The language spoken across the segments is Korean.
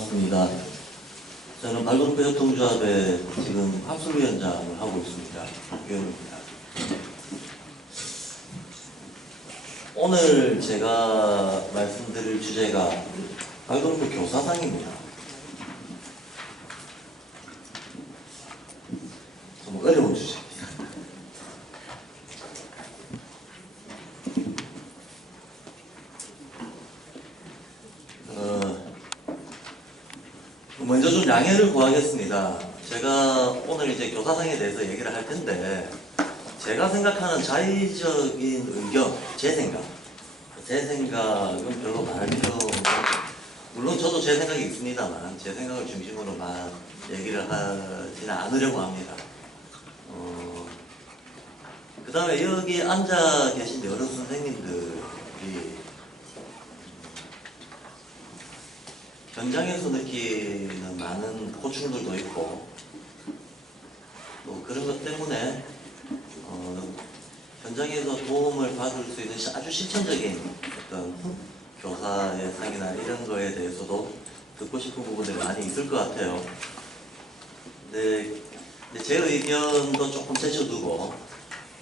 반갑습니다. 저는 발골프 협동조합의 지금 학술위원장을 하고 있습니다. 박규현입니다. 오늘 제가 말씀드릴 주제가 발골프 교사상입니다. 좀 어려운 주제입니다. 먼저 좀 양해를 구하겠습니다. 제가 오늘 이제 교사상에 대해서 얘기를 할 텐데, 제가 생각하는 자의적인 의견, 제 생각은 별로 말할 필요 없고, 물론 저도 제 생각이 있습니다만, 제 생각을 중심으로만 얘기를 하지는 않으려고 합니다. 그 다음에 여기 앉아 계신 여러 선생님들이 현장에서 느끼는 많은 고충들도 있고, 또 그런 것 때문에 현장에서 도움을 받을 수 있는 아주 실천적인 어떤 교사의 상이나 이런 거에 대해서도 듣고 싶은 부분들이 많이 있을 것 같아요. 근데 제 의견도 조금 제쳐두고,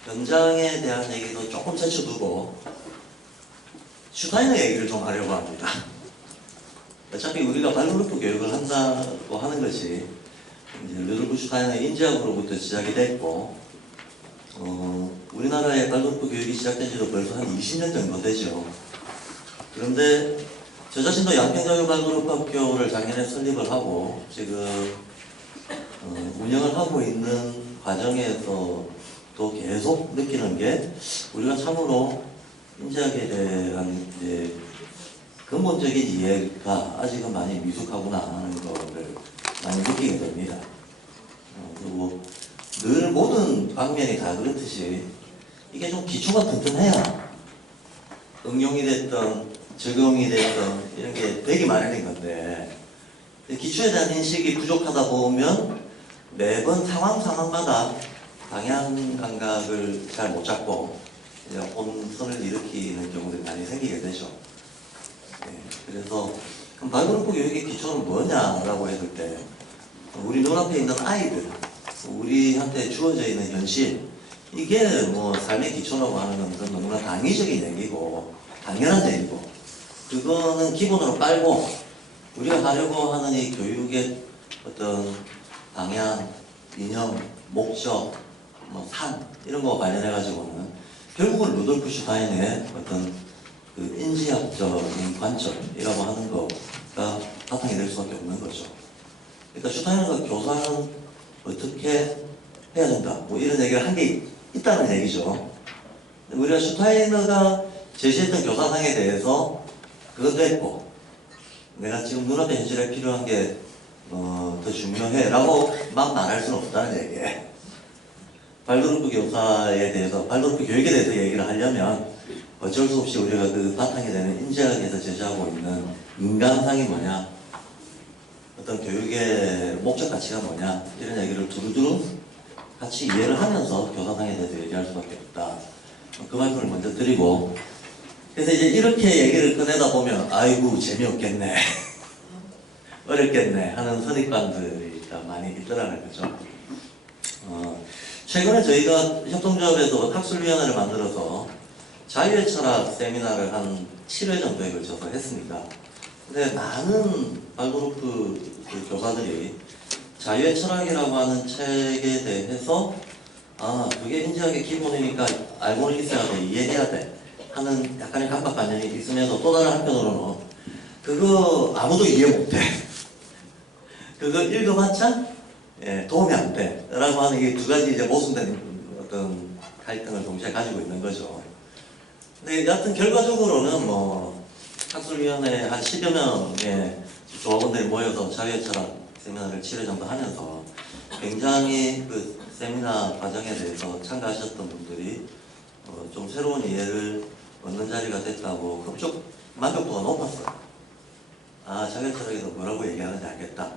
현장에 대한 얘기도 조금 제쳐두고, 슈타이너 얘기를 좀 하려고 합니다. 어차피 우리가 발골프 교육을 한다고 하는 것이 이제 루돌프 슈타이너의 인지학으로부터 시작이 됐고, 우리나라의 발골프 교육이 시작된 지도 벌써 한 20년 정도 되죠. 그런데 저 자신도 양평자유 발골프 학교를 작년에 설립을 하고 지금 운영을 하고 있는 과정에서도 계속 느끼는 게, 우리가 참으로 인지학에 대한 이제 근본적인 이해가 아직은 많이 미숙하구나 하는 거를 많이 느끼게 됩니다. 그리고 늘 모든 방면이 다 그렇듯이 이게 좀 기초가 튼튼해야 응용이 됐던 적용이 됐던 이런 게 되기 마련인 건데, 기초에 대한 인식이 부족하다 보면 매번 상황마다 방향 감각을 잘 못 잡고 이제 혼선을 일으키는 경우들이 많이 생기게 되죠. 그래서 그럼 발골프 교육의 기초는 뭐냐라고 했을 때, 우리 눈앞에 있는 아이들, 우리한테 주어져 있는 현실, 이게 뭐 삶의 기초라고 하는 건 너무나 당위적인 얘기고 당연한 얘기고, 그거는 기본으로 깔고 우리가 하려고 하는 이 교육의 어떤 방향, 이념, 목적, 산 이런 거 관련해 가지고는 결국은 루돌프 슈타이너의 어떤 그 인지학적인 관점이라고 하는 거가 바탕이 될 수밖에 없는 거죠. 그러니까 슈타이너가 교사는 어떻게 해야 된다, 뭐 이런 얘기를 한 게 있다는 얘기죠. 우리가 슈타이너가 제시했던 교사상에 대해서 그것도 했고, 내가 지금 눈앞에 현실에 필요한 게 더 중요해 라고만 말할 수는 없다는 얘기예요. 발골프 교사에 대해서, 발골프 교육에 대해서 얘기를 하려면 어쩔 수 없이 우리가 그 바탕이 되는 인지학에서 제시하고 있는 인간상이 뭐냐, 어떤 교육의 목적 가치가 뭐냐, 이런 얘기를 두루두루 같이 이해를 하면서 교사상에 대해서 얘기할 수밖에 없다. 그 말씀을 먼저 드리고, 그래서 이제 이렇게 얘기를 꺼내다 보면 아이고 재미없겠네 어렵겠네 하는 선입관들이 많이 있더라는 거죠. 최근에 저희가 협동조합에서 학술위원회를 만들어서 자유의 철학 세미나를 한 7회 정도에 걸쳐서 했습니다. 근데 많은 발골프 교사들이 자유의 철학이라고 하는 책에 대해서 그게 인지학의 기본이니까 알고는 있어야 돼, 이해해야 돼 하는 약간의 강박관념이 있으면서, 또 다른 한편으로는 그거 아무도 이해 못해 그거 읽어봤자 도움이 안 돼 라고 하는 게 두 가지 이제 모순된 어떤 갈등을 동시에 가지고 있는 거죠. 근데 여하튼 결과적으로는 뭐 학술위원회 한 10여 명의 조합원들이 모여서 자유의 철학 세미나를 7회 정도 하면서 굉장히 그 세미나 과정에 대해서 참가하셨던 분들이 좀 새로운 이해를 얻는 자리가 됐다고 흡족 만족도가 높았어요. 자유의 철학에서 뭐라고 얘기하는지 알겠다,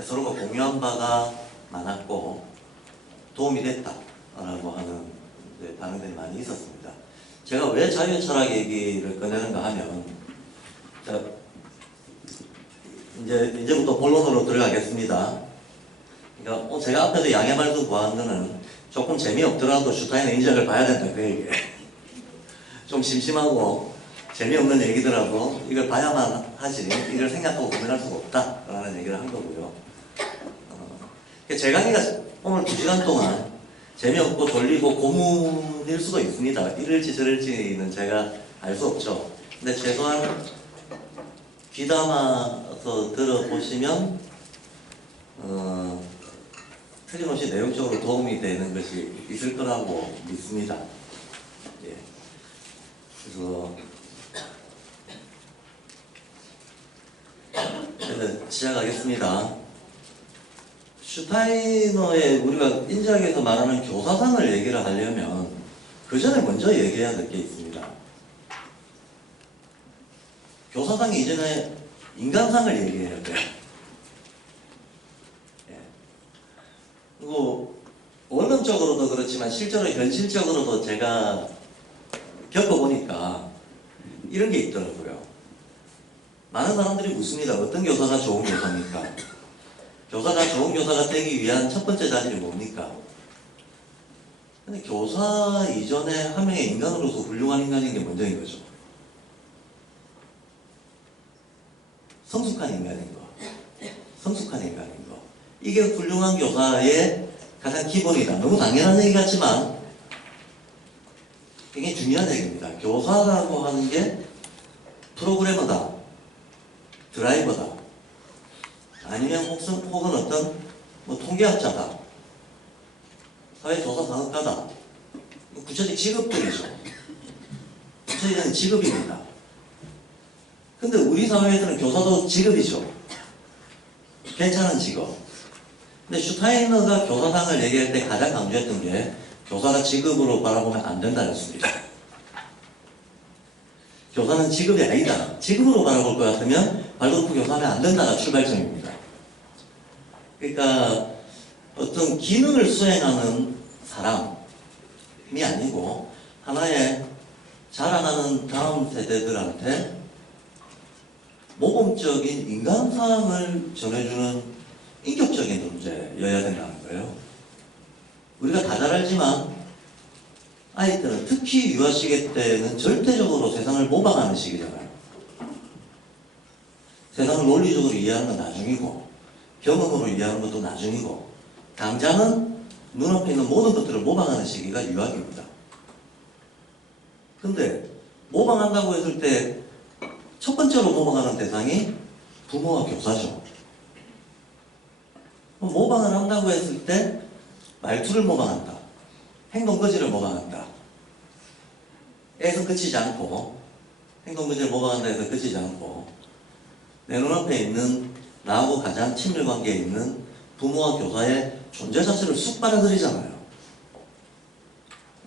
서로가 공유한 바가 많았고 도움이 됐다라고 하는 반응들이 많이 있었습니다. 제가 왜 자유의 철학 얘기를 꺼내는가 하면, 이제부터 본론으로 들어가겠습니다. 그러니까 제가 앞에서 양해 말씀 구한 거는 조금 재미없더라도 슈타인의 인적을 봐야 된다 그 얘기예요. 좀 심심하고 재미없는 얘기더라도 이걸 봐야만 하지 이걸 생각하고 고민할 수가 없다라는 얘기를 한 거고요. 제 강의가 오늘 2시간 동안 재미없고 졸리고 고문일 수도 있습니다. 이럴지 저럴지는 제가 알 수 없죠. 근데 최소한 귀담아서 들어보시면 틀림없이 내용적으로 도움이 되는 것이 있을 거라고 믿습니다. 예. 그래서 시작하겠습니다. 슈타이너의 우리가 인지학에서 말하는 교사상을 얘기를 하려면 그 전에 먼저 얘기해야 될 게 있습니다. 교사상이 이전에 인간상을 얘기해야 돼요. 예. 그리고 원론적으로도 그렇지만 실제로 현실적으로도 제가 겪어보니까 이런 게 있더라고요. 많은 사람들이 묻습니다. 어떤 교사가 좋은 교사입니까? 교사가 좋은 교사가 되기 위한 첫 번째 자질이 뭡니까? 근데 교사 이전에 한 명의 인간으로서 훌륭한 인간인 게 먼저인 거죠. 성숙한 인간인 거. 성숙한 인간인 거. 이게 훌륭한 교사의 가장 기본이다. 너무 당연한 얘기 같지만 굉장히 중요한 얘기입니다. 교사라고 하는 게 프로그래머다. 드라이버다. 아니면 혹은 어떤 통계학자다. 사회조사산업가다. 구체적 직업들이죠. 구체적인 직업입니다. 근데 우리 사회에서는 교사도 직업이죠. 괜찮은 직업. 근데 슈타이너가 교사상을 얘기할 때 가장 강조했던 게 교사가 직업으로 바라보면 안 된다 했습니다. 교사는 직업이 아니다. 직업으로 바라볼 것 같으면 발로프 교사하면 안 된다가 출발점입니다. 그러니까 어떤 기능을 수행하는 사람이 아니고 하나의 자라나는 다음 세대들한테 모범적인 인간상을 전해주는 인격적인 존재여야 된다는 거예요. 우리가 다 잘 알지만 아이들은 특히 유아 시기 때는 절대적으로 세상을 모방하는 시기잖아요. 세상을 논리적으로 이해하는 건 나중이고 경험으로 이해하는 것도 나중이고 당장은 눈앞에 있는 모든 것들을 모방하는 시기가 유아기입니다. 근데 모방한다고 했을 때 첫 번째로 모방하는 대상이 부모와 교사죠. 모방을 한다고 했을 때 말투를 모방한다. 행동거지를 모방한다. 에서 그치지 않고 행동거지를 모방한다 해서 그치지 않고 내 눈앞에 있는 나하고 가장 친밀관계에 있는 부모와 교사의 존재 자체를 쑥 빨아들이잖아요.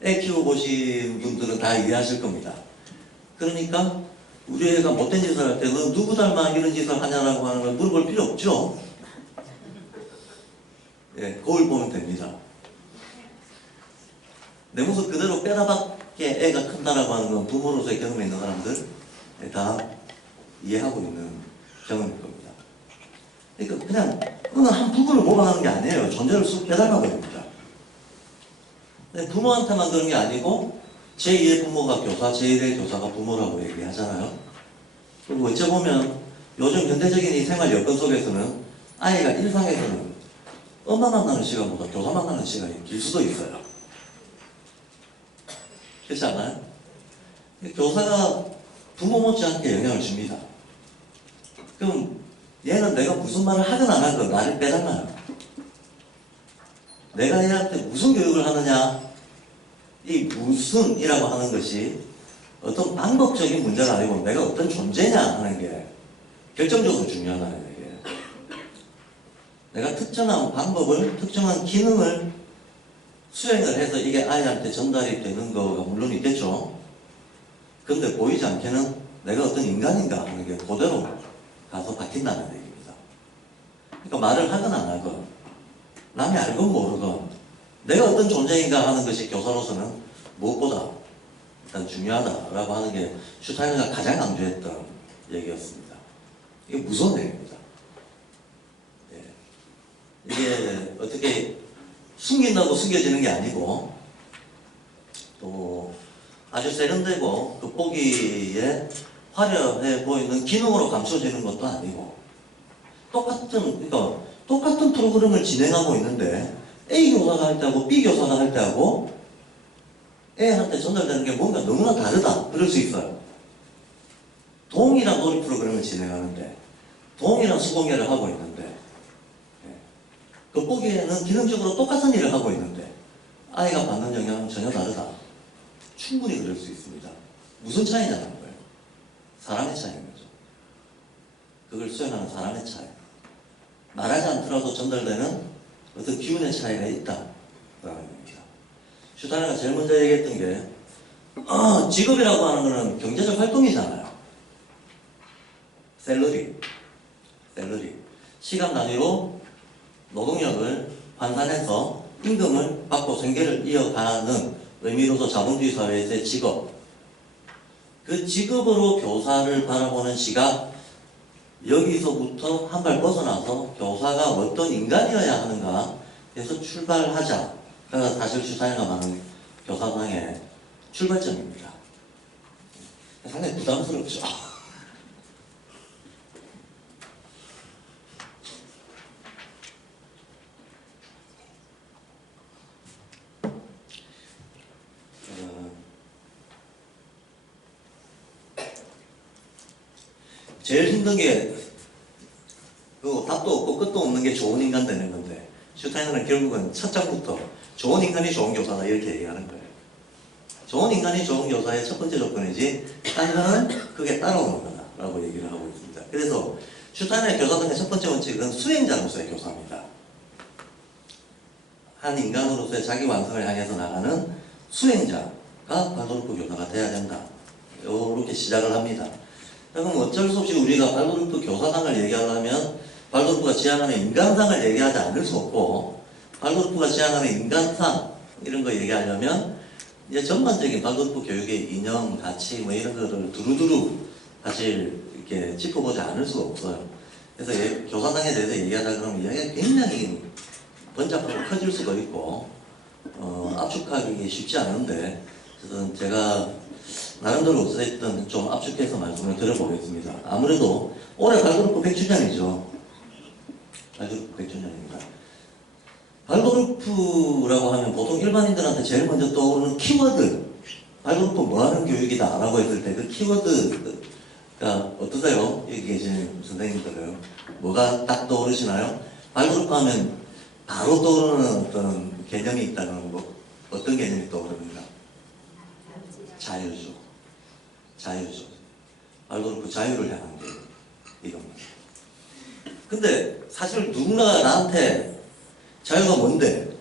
애 키워보신 분들은 다 이해하실 겁니다. 그러니까 우리 애가 못된 짓을 할 때 너 누구 닮아 이런 짓을 하냐라고 하는 걸 물어볼 필요 없죠. 예, 거울 보면 됩니다. 내 모습 그대로 빼다밖에 애가 큰다라고 하는 건 부모로서의 경험이 있는 사람들 다 이해하고 있는 경험일 겁니다. 그러니까 그냥 어느 한 부분을 모방하는 게 아니에요. 존재를 쑥 빼닮아 버립니다. 부모한테만 그런 게 아니고 제2의 부모가 교사, 제1의 교사가 부모라고 얘기하잖아요. 그리고 어찌보면 요즘 현대적인 이 생활 여건 속에서는 아이가 일상에서는 엄마 만나는 시간보다 교사 만나는 시간이 길 수도 있어요. 그렇지 않아요? 교사가 부모 못지않게 영향을 줍니다. 그럼 얘는 내가 무슨 말을 하든 안 하든 나를 빼닮아요. 내가 얘한테 무슨 교육을 하느냐, 이 무슨이라고 하는 것이 어떤 방법적인 문제가 아니고 내가 어떤 존재냐 하는 게 결정적으로 중요하다는 얘기예요. 내가 특정한 방법을, 특정한 기능을 수행을 해서 이게 아이한테 전달이 되는 거가 물론 있겠죠. 근데 보이지 않게는 내가 어떤 인간인가 하는 게 그대로 가서 박힌다는 얘기입니다. 그러니까 말을 하건 안 하건 남이 알건 모르건 내가 어떤 존재인가 하는 것이 교사로서는 무엇보다 일단 중요하다라고 하는 게 슈타이너가 가장 강조했던 얘기였습니다. 이게 무서운 얘기입니다. 숨긴다고 숨겨지는 게 아니고 또 아주 세련되고 돋보기에 화려해 보이는 기능으로 감춰지는 것도 아니고 똑같은 프로그램을 진행하고 있는데 A 교사가 할 때하고 B 교사가 할 때하고 A한테 전달되는 게 뭔가 너무나 다르다. 그럴 수 있어요. 동일한 놀이 프로그램을 진행하는데 동일한 수공예를 하고 있는데 돋보기에는 기능적으로 똑같은 일을 하고 있는데 아이가 받는 영향은 전혀 다르다. 충분히 그럴 수 있습니다. 무슨 차이냐는 거예요. 사람의 차이인 거죠. 그걸 수행하는 사람의 차이. 말하지 않더라도 전달되는 어떤 기운의 차이가 있다라는 겁니다. 슈타인가 제일 먼저 얘기했던 게 직업이라고 하는 것은 경제적 활동이잖아요. 셀러리. 시간 단위로 노동력을 환산해서 임금을 받고 생계를 이어가는 의미로서 자본주의 사회에서의 직업. 그 직업으로 교사를 바라보는 시각, 여기서부터 한 발 벗어나서 교사가 어떤 인간이어야 하는가에서 출발하자가 사실 슈타인가 말하는 교사상의 출발점입니다. 상당히 부담스럽죠. 제일 힘든 게 답도 없고 끝도 없는 게 좋은 인간 되는 건데 슈타인은 결국은 첫 장부터 좋은 인간이 좋은 교사다 이렇게 얘기하는 거예요. 좋은 인간이 좋은 교사의 첫 번째 조건이지 딴 거는 그게 따라오는 거다 라고 얘기를 하고 있습니다. 그래서 슈타인의 교사등의 첫 번째 원칙은 수행자로서의 교사입니다. 한 인간으로서의 자기 완성을 향해서 나가는 수행자가 발도르프 교사가 돼야 된다. 이렇게 시작을 합니다. 그럼 어쩔 수 없이 우리가 발도르프 교사상을 얘기하려면 발도르프가 지향하는 인간상을 얘기하지 않을 수 없고 발도르프가 지향하는 인간상 이런 거 얘기하려면 이제 전반적인 발도르프 교육의 이념, 가치 뭐 이런 거를 두루두루 사실 이렇게 짚어보지 않을 수가 없어요. 그래서 교사상에 대해서 얘기하자 그러면 이야기가 굉장히 번잡하고 커질 수도 있고 압축하기 쉽지 않은데 그래서 제가 나름대로 어쨌든 좀 압축해서 말씀을 드려보겠습니다. 아무래도 올해 발도르프 100주년이죠. 발도르프 100주년입니다. 발도르프라고 하면 보통 일반인들한테 제일 먼저 떠오르는 키워드, 발도르프 뭐하는 교육이다 라고 했을 때 그 키워드가 어떠세요? 여기 계신 선생님들은 뭐가 딱 떠오르시나요? 발도르프 하면 바로 떠오르는 어떤 개념이 있다는 거, 어떤 개념이 떠오릅니까? 자유죠. 발도르프 자유를 향한 게 이겁니다. 근데 사실 누군가가 나한테 자유가 뭔데?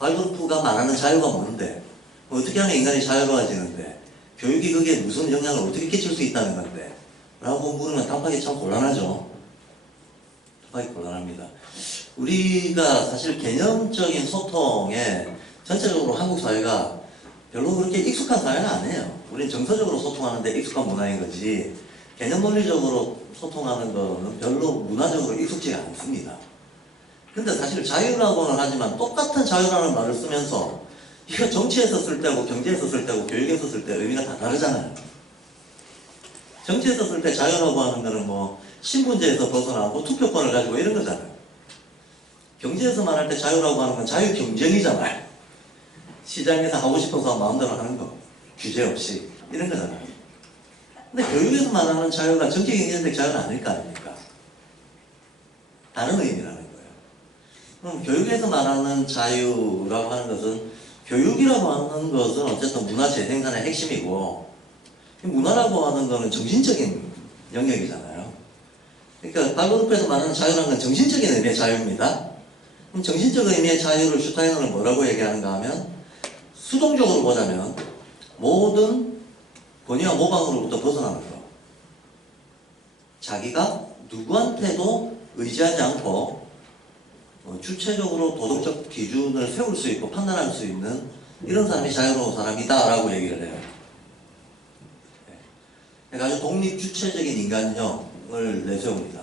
발도르프가 말하는 자유가 뭔데? 어떻게 하면 인간이 자유로워지는데? 교육이 그게 무슨 영향을 어떻게 끼칠 수 있다는 건데? 라고 물으면 답하기 참 곤란하죠. 답하기 곤란합니다. 우리가 사실 개념적인 소통에 전체적으로 한국 사회가 별로 그렇게 익숙한 사회는 아니에요. 우리는 정서적으로 소통하는데 익숙한 문화인 거지 개념 논리적으로 소통하는 거는 별로 문화적으로 익숙지가 않습니다. 근데 사실 자유라고는 하지만 똑같은 자유라는 말을 쓰면서 이거 정치에서 쓸 때하고 경제에서 쓸 때하고 교육에서 쓸 때 의미가 다 다르잖아요. 정치에서 쓸 때 자유라고 하는 거는 뭐 신분제에서 벗어나고 투표권을 가지고 이런 거잖아요. 경제에서 말할 때 자유라고 하는 건 자유 경쟁이잖아요. 시장에서 하고 싶어서 마음대로 하는 거, 규제 없이 이런 거잖아요. 근데 교육에서 말하는 자유가 정치 경제적 자유는 아닐 거 아닙니까? 다른 의미라는 거예요. 그럼 교육에서 말하는 자유라고 하는 것은 교육이라고 하는 것은 어쨌든 문화 재생산의 핵심이고 문화라고 하는 것은 정신적인 영역이잖아요. 그러니까 발도르프에서 말하는 자유라는 건 정신적인 의미의 자유입니다. 그럼 정신적 의미의 자유를 슈타이너는 뭐라고 얘기하는가 하면 수동적으로 보자면 모든 권위와 모방으로부터 벗어나는 거. 자기가 누구한테도 의지하지 않고 주체적으로 도덕적 기준을 세울 수 있고 판단할 수 있는 이런 사람이 자유로운 사람이다 라고 얘기를 해요. 그러니까 아주 독립주체적인 인간형을 내세웁니다.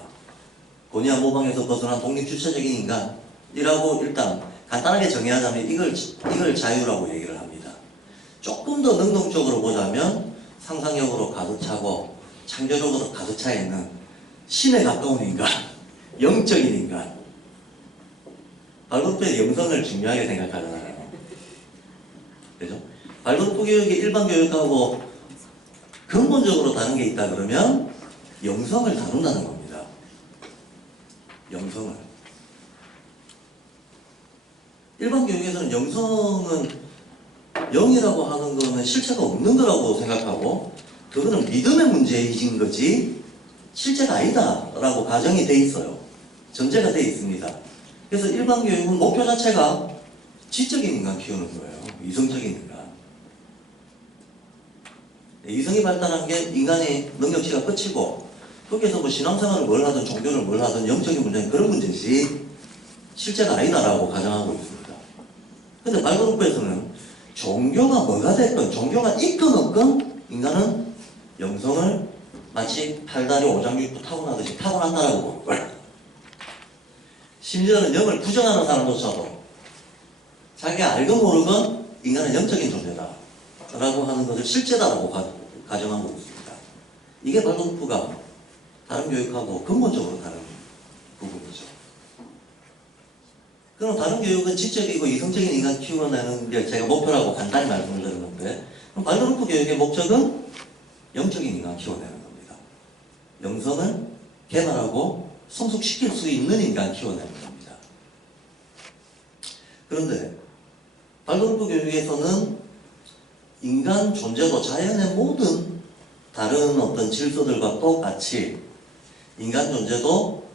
권위와 모방에서 벗어난 독립주체적인 인간이라고 일단 간단하게 정의하자면 이걸 자유라고 얘기를 합니다. 조금 더 능동적으로 보자면 상상력으로 가득 차고 창조력으로 가득 차 있는 신에 가까운 인간, 영적인 인간. 발돋움의 영성을 중요하게 생각하잖아요. 그죠? 발돋움 교육이 일반 교육하고 근본적으로 다른 게 있다 그러면 영성을 다룬다는 겁니다. 영성을. 일반 교육에서는 영성은 영이라고 하는 거는 실체가 없는 거라고 생각하고 그거는 믿음의 문제이신 거지 실체가 아니다 라고 가정이 돼 있어요. 전제가 돼 있습니다. 그래서 일반 교육은 목표 자체가 지적인 인간 키우는 거예요. 이성적인 인간. 이성이 발달한 게 인간의 능력치가 끝이고 거기에서 뭐 신앙생활을 뭘 하든 종교를 뭘 하든 영적인 문제는 그런 문제지 실제가 아니다라고 가정하고 있습니다. 근데 발그룹에서는 종교가 뭐가 됐건 종교가 있건 없건 인간은 영성을 마치 팔다리 오장육부 타고나듯이 타고난다라고 보는 거예요. 심지어는 영을 부정하는 사람조차도 자기가 알건 모르건 인간은 영적인 존재다 라고 하는 것을 실제다라고 가정하고 있습니다. 이게 발그룹가 다른 교육하고 근본적으로 다른 부분이죠. 그럼 다른 교육은 지적이고 이성적인 인간 키워내는 게 제가 목표라고 간단히 말씀을 드렸는데 그럼 발그룹 교육의 목적은 영적인 인간 키워내는 겁니다. 영성을 개발하고 성숙시킬 수 있는 인간 키워내는 겁니다. 그런데 발그룹 교육에서는 인간 존재도 자연의 모든 다른 어떤 질서들과 똑같이 인간 존재도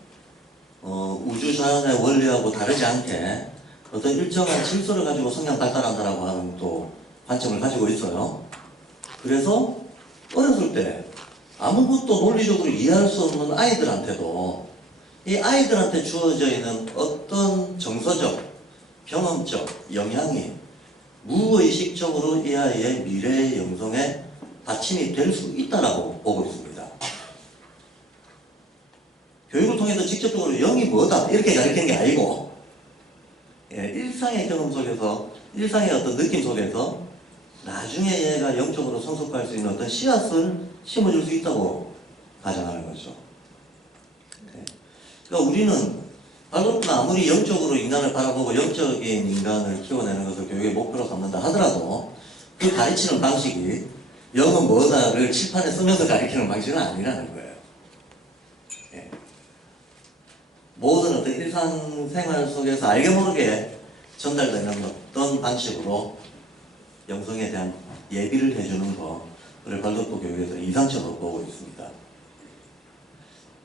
우주 자연의 원리하고 다르지 않게 어떤 일정한 질서를 가지고 성장 발달한다라고 하는 또 관점을 가지고 있어요. 그래서 어렸을 때 아무것도 논리적으로 이해할 수 없는 아이들한테도 이 아이들한테 주어져 있는 어떤 정서적, 경험적 영향이 무의식적으로 이 아이의 미래의 영성에 받침이 될 수 있다라고 보고 있습니다. 교육을 통해서 직접적으로 영이 뭐다 이렇게 가르치는 게 아니고 일상의 경험 속에서 일상의 어떤 느낌 속에서 나중에 얘가 영적으로 성숙할 수 있는 어떤 씨앗을 심어줄 수 있다고 가정하는 거죠. 그러니까 우리는 발그룹은 아무리 영적으로 인간을 바라보고 영적인 인간을 키워내는 것을 교육의 목표로 삼는다 하더라도 그 가르치는 방식이 영은 뭐다를 칠판에 쓰면서 가르치는 방식은 아니라는 거예요. 모든 어떤 일상생활 속에서 알게 모르게 전달되는 어떤 방식으로 영성에 대한 예비를 해주는 거를 발돋도 교육에서 이상적으로 보고 있습니다.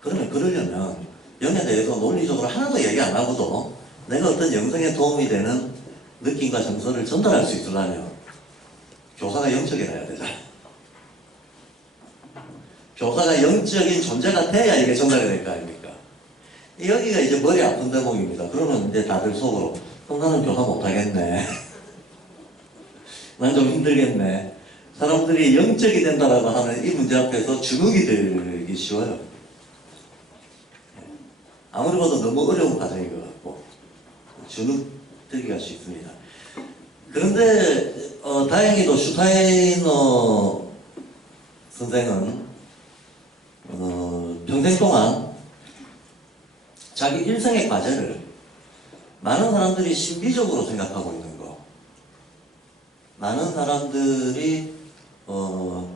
그러면 그러려면 영에 대해서 논리적으로 하나도 얘기 안 하고도 내가 어떤 영성에 도움이 되는 느낌과 정서를 전달할 수 있으려면 교사가 영적이라야 되잖아요. 교사가 영적인 존재가 돼야 이게 전달이 될 거 아닙니까? 여기가 이제 머리 아픈 대목입니다. 그러면 이제 다들 속으로 그럼 나는 교사 못하겠네. 난 좀 힘들겠네. 사람들이 영적이 된다라고 하는 이 문제 앞에서 주눅이 들기 쉬워요. 아무리 봐도 너무 어려운 과정인 것 같고 주눅 들기가 쉽습니다. 그런데 다행히도 슈타이너 선생은 평생 동안 자기 일생의 과제를 많은 사람들이 신비적으로 생각하고 있는 거, 많은 사람들이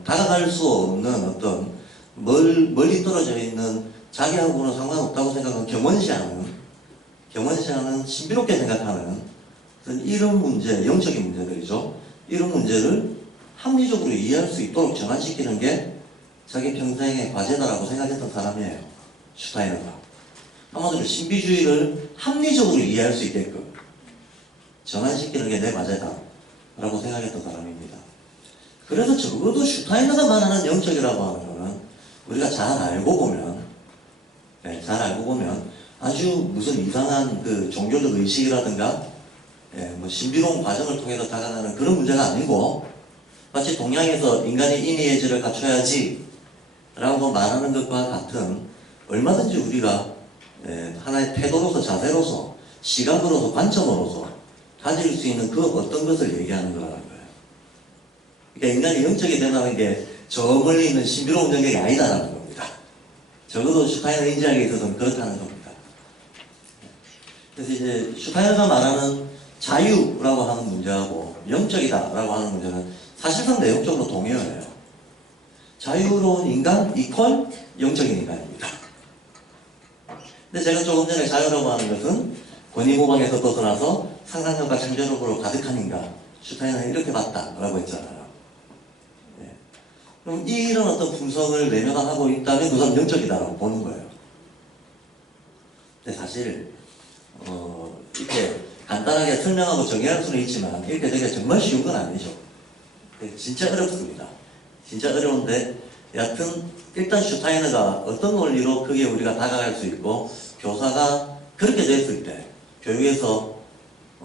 다가갈 수 없는 어떤 멀리 떨어져 있는 자기하고는 상관없다고 생각하는 경원시하는 신비롭게 생각하는 이런 문제, 영적인 문제들이죠. 이런 문제를 합리적으로 이해할 수 있도록 전환시키는 게 자기 평생의 과제다라고 생각했던 사람이에요. 슈타이너가. 한마디로 신비주의를 합리적으로 이해할 수 있게끔 전환시키는 게 내 과제다 라고 생각했던 사람입니다. 그래서 적어도 슈타이너가 말하는 영적이라고 하는 거는 우리가 잘 알고 보면 아주 무슨 이상한 그 종교적 의식이라든가 뭐 신비로운 과정을 통해서 다가가는 그런 문제가 아니고 마치 동양에서 인간이 인의예지를 갖춰야지 라고 말하는 것과 같은 얼마든지 우리가 하나의 태도로서 자세로서 시각으로서 관점으로서 가질 수 있는 그 어떤 것을 얘기하는 거라는 거예요. 그러니까 인간이 영적이 된다는 게 저 멀리 있는 신비로운 영역이 아니다라는 겁니다. 적어도 슈타이너 인지하기에 있어서는 그렇다는 겁니다. 그래서 이제 슈타이너가 말하는 자유라고 하는 문제하고 영적이다라고 하는 문제는 사실상 내용적으로 동일해요. 자유로운 인간 이퀄 영적인 인간입니다. 근데 제가 조금 전에 자유라고 하는 것은 권위모방에서 벗어나서 상상력과 창조력으로 가득한 인간, 슈타이너는 이렇게 봤다라고 했잖아요. 네. 그럼 이런 어떤 품성을 내면화하고 있다면 그 사람 영적이다라고 보는 거예요. 근데 사실 이렇게 간단하게 설명하고 정의할 수는 있지만 이렇게 되게 정말 쉬운 건 아니죠. 진짜 어렵습니다. 진짜 어려운데 여하튼 일단 슈타이너가 어떤 원리로 크게 우리가 다가갈 수 있고 교사가 그렇게 됐을 때 교육에서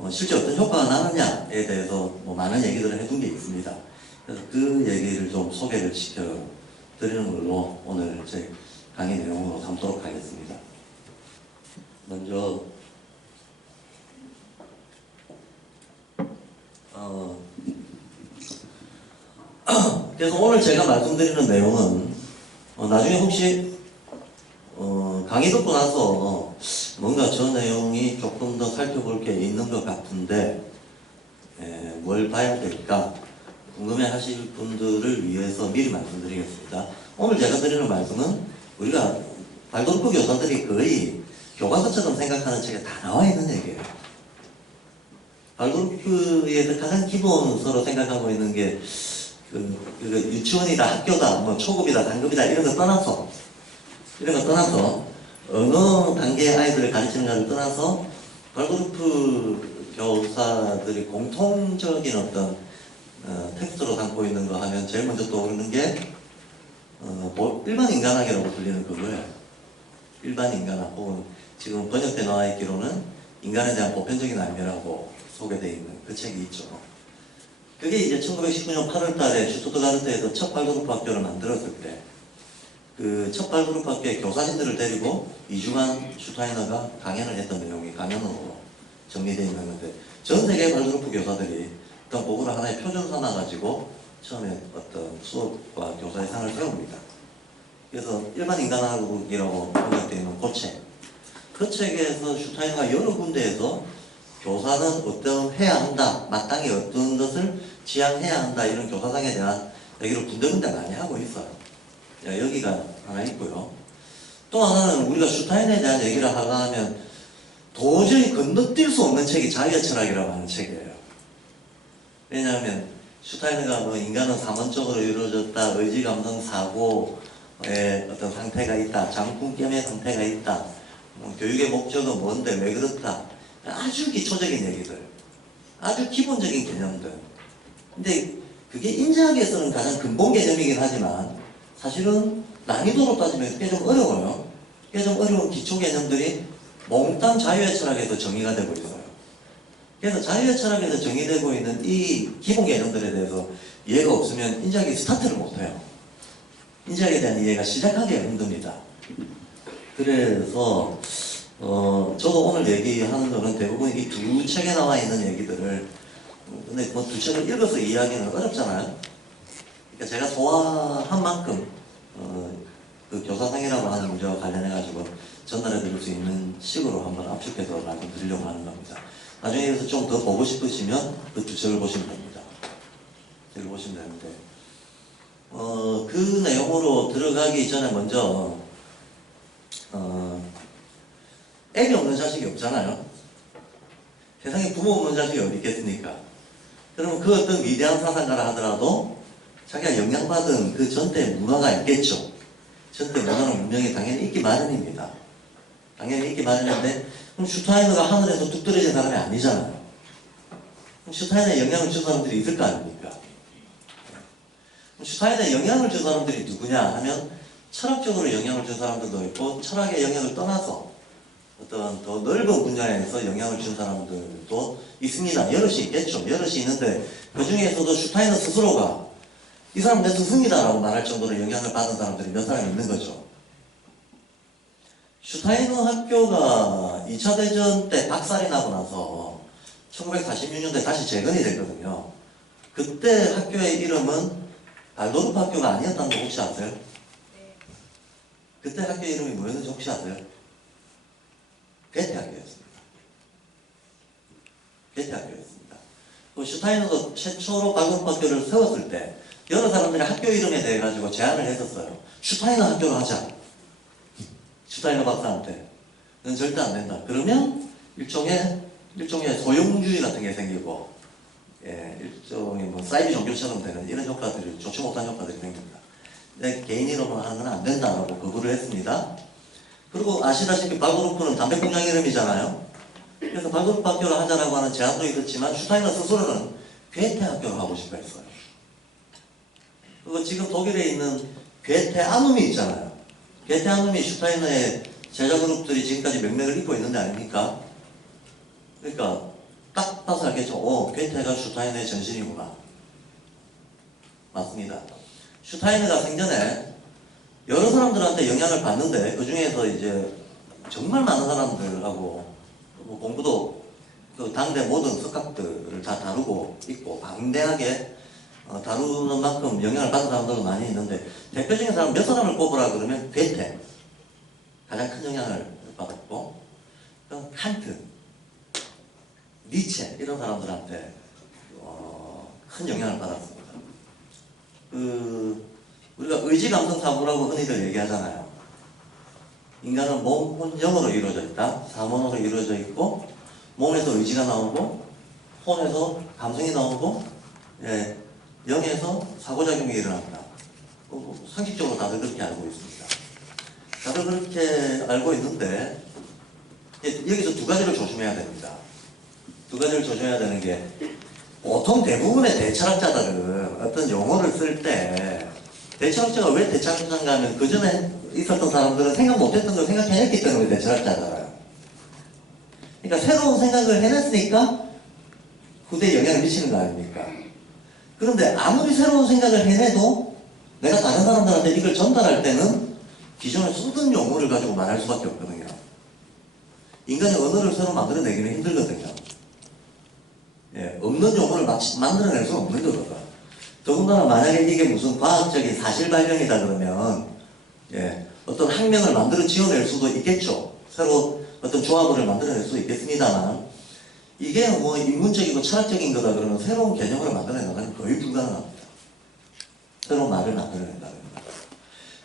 실제 어떤 효과가 나느냐에 대해서 뭐 많은 얘기들을 해둔 게 있습니다. 그래서 그 얘기를 좀 소개를 시켜드리는 걸로 오늘 제 강의 내용으로 삼도록 하겠습니다. 먼저 그래서 오늘 제가 말씀드리는 내용은 나중에 혹시 강의 듣고 나서 뭔가 저 내용이 조금 더 살펴볼 게 있는 것 같은데 뭘 봐야 될까 궁금해 하실 분들을 위해서 미리 말씀드리겠습니다. 오늘 제가 드리는 말씀은 우리가 발도르프 교사들이 거의 교과서처럼 생각하는 책에 다 나와 있는 얘기예요. 발도르프에서 가장 기본서로 생각하고 있는 게 유치원이다, 학교다, 뭐 초급이다, 단급이다 이런 거 떠나서 어느 단계의 아이들을 가르치는가를 떠나서 발도르프 교사들이 공통적인 어떤 텍스트로 담고 있는 거 하면 제일 먼저 떠오르는 게 일반 인간학이라고 불리는 그거예요. 일반 인간학 혹은 지금 번역돼 나와 있기로는 인간에 대한 보편적인 안면이라고 소개되어 있는 그 책이 있죠. 그게 이제 1919년 8월 달에 슈투트가르트에서 첫 발도르프 학교를 만들었을 때 그 첫 발도르프 학교의 교사진들을 데리고 2주간 슈타이너가 강연을 했던 내용이 강연으로 정리되어 있는 건데 전 세계 발도르프 교사들이 어떤 그거를 하나의 표준 삼아가지고 처음에 어떤 수업과 교사의 상을 세웁니다. 그래서 일반 인간학이라고 번역되어 있는 그 책에서 슈타이너가 여러 군데에서 교사는 어떤 해야 한다, 마땅히 어떤 것을 지향해야 한다 이런 교사상에 대한 얘기를 군데군데 많이 하고 있어요. 여기가 하나 있고요. 또 하나는 우리가 슈타인에 대한 얘기를 하려 하면 도저히 건너뛸 수 없는 책이 자유의 철학이라고 하는 책이에요. 왜냐하면 슈타이너가 뭐 인간은 삼원적으로 이루어졌다, 의지, 감성, 사고의 어떤 상태가 있다, 장풍겸의 상태가 있다, 뭐 교육의 목적은 뭔데, 왜 그렇다, 아주 기초적인 얘기들, 아주 기본적인 개념들. 근데 그게 인지하기에서는 가장 근본 개념이긴 하지만 사실은 난이도로 따지면 꽤 좀 어려워요. 꽤 좀 어려운 기초 개념들이 몽땅 자유의 철학에서 정의가 되고 있어요. 그래서 자유의 철학에서 정의되고 있는 이 기본 개념들에 대해서 이해가 없으면 인지하기 스타트를 못해요. 인지하기에 대한 이해가 시작하기가 힘듭니다. 그래서 저도 오늘 얘기하는 거는 대부분 이 두 책에 나와 있는 얘기들을 근데 뭐 두 책을 읽어서 이해하기는 어렵잖아요. 그러니까 제가 소화한 만큼 그 교사상이라고 하는 문제와 관련해가지고 전달해 드릴 수 있는 식으로 한번 압축해서 말씀드리려고 하는 겁니다. 나중에 여기서 좀 더 보고 싶으시면 그 두 책을 보시면 됩니다. 책을 보시면 되는데 그 내용으로 들어가기 전에 먼저 애기 없는 자식이 없잖아요. 세상에 부모 없는 자식이 어디 있겠습니까? 그러면 그 어떤 위대한 사상가라 하더라도 자기가 영향받은 그 전대 문화가 있겠죠. 전대 문화는 분명히 당연히 있기 마련입니다. 당연히 있기 마련인데 그럼 슈타이너가 하늘에서 뚝 떨어진 사람이 아니잖아요. 그럼 슈타이너에 영향을 준 사람들이 있을 거 아닙니까? 그럼 슈타이너에 영향을 준 사람들이 누구냐 하면 철학적으로 영향을 준 사람들도 있고 철학의 영향을 떠나서 어떤 더 넓은 분야에서 영향을 준 사람들도 있습니다. 여럿이 있겠죠. 여럿이 있는데 그 중에서도 슈타이너 스스로가 이 사람 내 스승이다라고 말할 정도로 영향을 받은 사람들이 몇 사람 있는 거죠. 슈타이너 학교가 2차 대전 때 박살이 나고 나서 1946년도에 다시 재건이 됐거든요. 그때 학교의 이름은 발도르프 학교가 아니었다는 거 혹시 아세요? 그때 학교 이름이 뭐였는지 혹시 아세요? 괴테 학교였습니다. 괴테 학교였습니다. 슈타이너도 최초로 발도르프 학교를 세웠을 때 여러 사람들이 학교 이름에 대해 가지고 제안을 했었어요. 슈타이너 학교로 하자. 슈타이너 박사한테. 그건 절대 안 된다. 그러면 일종의 소용주의 같은 게 생기고, 예, 일종의 뭐 사이비 종교처럼 되는 이런 효과들이, 좋지 못한 효과들이 생깁니다. 근데 개인 이름으로 하는 건 안 된다라고 거부를 했습니다. 그리고 아시다시피 발도르프는 담배 공장 이름이잖아요. 그래서 발도르프 학교를 하자라고 하는 제안도 있었지만 슈타이너 스스로는 괴테 학교를 하고 싶어 했어요. 그리고 지금 독일에 있는 괴테 아눔이 있잖아요. 괴테 아눔이 슈타이너의 제자 그룹들이 지금까지 명맥을 잇고 있는 데 아닙니까? 그러니까 딱 봐서 알겠죠. 괴테가 슈타이너의 전신이구나. 맞습니다. 슈타이너가 생전에 여러 사람들한테 영향을 받는데 그 중에서 이제 정말 많은 사람들하고 공부도 그 당대 모든 석학들을 다 다루고 있고 방대하게 다루는 만큼 영향을 받은 사람들도 많이 있는데 대표적인 사람 몇 사람을 꼽으라 그러면 괴테 가장 큰 영향을 받았고 칸트, 니체 이런 사람들한테 큰 영향을 받았습니다. 우리가 의지감성사고라고 흔히들 얘기하잖아요. 인간은 몸, 혼, 영으로 이루어져 있다. 사원으로 이루어져 있고 몸에서 의지가 나오고 혼에서 감성이 나오고 예, 영에서 사고작용이 일어난다. 상식적으로 다들 그렇게 알고 있습니다. 다들 그렇게 알고 있는데 여기서 두 가지를 조심해야 됩니다. 두 가지를 조심해야 되는 게 보통 대부분의 대철학자들은 어떤 용어를 쓸 때 대철학자가 왜 대철학자인가 하면 그 전에 있었던 사람들은 생각 못했던 걸 생각해냈기 때문에 대철학자잖아요. 그러니까 새로운 생각을 해냈으니까 후대에 영향을 미치는 거 아닙니까? 그런데 아무리 새로운 생각을 해내도 내가 다른 사람들한테 이걸 전달할 때는 기존에 쓰던 용어를 가지고 말할 수밖에 없거든요. 인간이 언어를 새로 만들어내기는 힘들거든요. 예, 없는 용어를 만들어낼 수는 없는 거거든. 더군다나 만약에 이게 무슨 과학적인 사실 발견이다 그러면 예, 어떤 학명을 만들어 지어낼 수도 있겠죠. 새로 어떤 조합을 만들어낼 수도 있겠습니다만 이게 뭐 인문적이고 철학적인 거다 그러면 새로운 개념을 만들어내는 건 거의 불가능합니다. 새로운 말을 만들어낸다.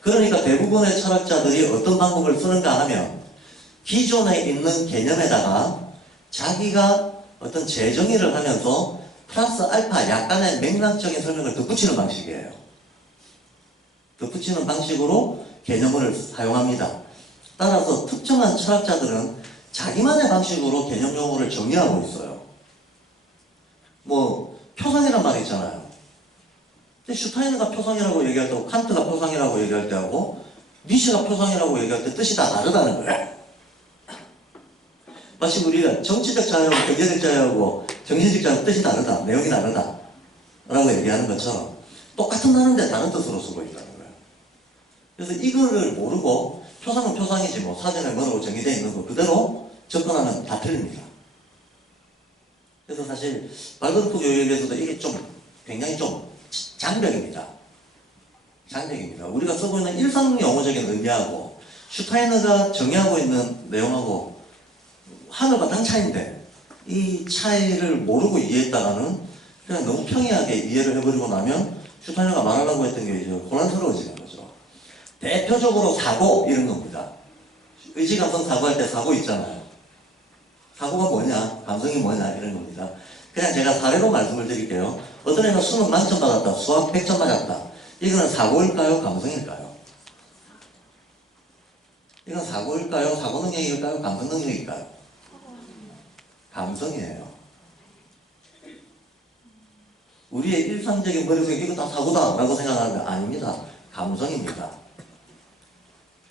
그러니까 대부분의 철학자들이 어떤 방법을 쓰는가 하면 기존에 있는 개념에다가 자기가 어떤 재정의를 하면서 플러스 알파 약간의 맥락적인 설명을 덧붙이는 방식이에요. 덧붙이는 방식으로 개념을 사용합니다. 따라서 특정한 철학자들은 자기만의 방식으로 개념 용어를 정리하고 있어요. 뭐 표상이란 말이 있잖아요. 근데 슈타이너가 표상이라고 얘기할 때하고 칸트가 표상이라고 얘기할 때하고 니체가 표상이라고 얘기할 때 뜻이 다 다르다는 거예요. 마치 우리가 정치적 자유하고 경제적 자유하고 정신적 자유하고 뜻이 다르다, 내용이 다르다 라고 얘기하는 것처럼 똑같은 단어인데 다른 뜻으로 쓰고 있다는 거예요. 그래서 이거를 모르고 표상은 표상이지 뭐 사전에 뭐라고 정의되어 있는 거 그대로 접근하면 다 틀립니다. 그래서 사실 발도르프 교육에서도 이게 굉장히 장벽입니다. 장벽입니다. 우리가 쓰고 있는 일상 용어적인 의미하고 슈타이너가 정의하고 있는 내용하고 하늘과 땅 차이인데 이 차이를 모르고 이해했다가는 그냥 너무 평이하게 이해를 해버리고 나면 슈타이너가 말하려고 했던 게 이제 혼란스러워지는 거죠. 대표적으로 사고 이런 겁니다. 의지감성 사고할 때 사고 있잖아요. 사고가 뭐냐, 감성이 뭐냐 이런 겁니다. 그냥 제가 사례로 말씀을 드릴게요. 어떤 애는 수능 만점 받았다, 수학 100점 맞았다. 이거는 사고일까요, 감성일까요? 이건 사고일까요, 사고 능력일까요, 감성 능력일까요? 감성이에요. 우리의 일상적인 머릿속에 이거 다 사고다 라고 생각하는 게 아닙니다. 감성입니다.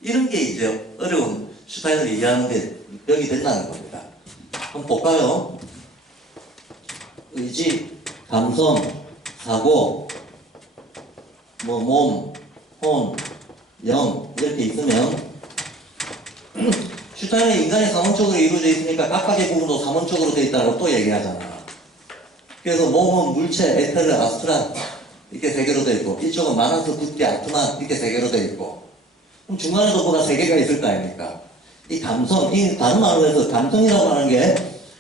이런 게 이제 어려운 슈타이너를 이해하는 게 여기 된다는 겁니다. 한번 볼까요? 의지, 감성, 사고, 뭐 몸, 혼, 영 이렇게 있으면 슈타이너 인간이 삼원적으로 이루어져 있으니까 각각의 부분도 삼원적으로 되어 있다고 또 얘기하잖아. 그래서 몸은 물체, 에테르, 아스트라 이렇게 세 개로 되어 있고, 이쪽은 마나스, 부티, 아트만 이렇게 세 개로 되어 있고, 그럼 중간에도 뭐가 세 개가 있을 거 아닙니까? 이 감성, 이 다른 말로 해서 감성이라고 하는 게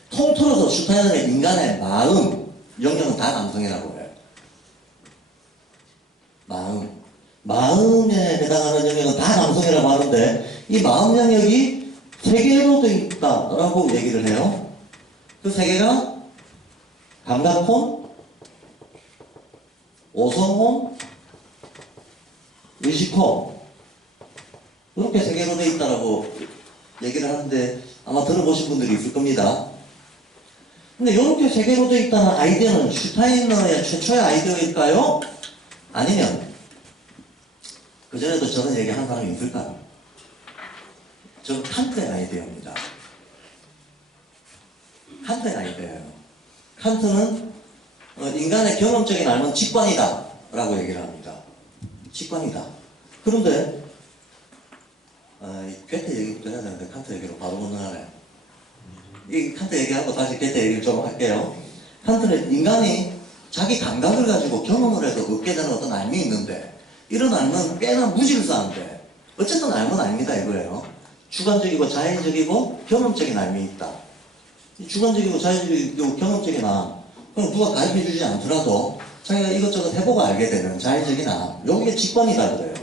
통틀어서 슈타인의 인간의 마음, 영역은 다 감성이라고 해요. 마음에 해당하는 영역은 다 감성이라고 하는데, 이 마음 영역이 세 개로 되어 있다라고 얘기를 해요. 그 세 개가 감각혼, 오성혼, 의식혼, 이렇게 세 개로 되어 있다라고 얘기를 하는데 아마 들어보신 분들이 있을 겁니다. 근데 이렇게 세 개로 되어 있다는 아이디어는 슈타이너의 최초의 아이디어일까요? 아니면 그전에도 저런 얘기 한 사람이 있을까요? 저는 칸트의 아이디어입니다. 칸트의 아이디어예요. 칸트는 인간의 경험적인 알면 직관이다 라고 얘기를 합니다. 직관이다. 그런데 괴테 얘기부터 해야 되는데 칸트 얘기로 바로 건너가네. 이 칸트 얘기하고 다시 괴테 얘기를 좀 할게요. 칸트는 인간이 자기 감각을 가지고 경험을 해서 얻게 되는 어떤 알미 있는데, 이런 알은 꽤나 무질서한데 어쨌든 알은 아닙니다 이거예요. 주관적이고 자의적이고 경험적인 알미 있다. 이 주관적이고 자의적이고 경험적인 암, 그럼 누가 가르쳐 주지 않더라도 자기가 이것저것 해보고 알게 되는 자의적인 암, 여기에 직관이다 그래요.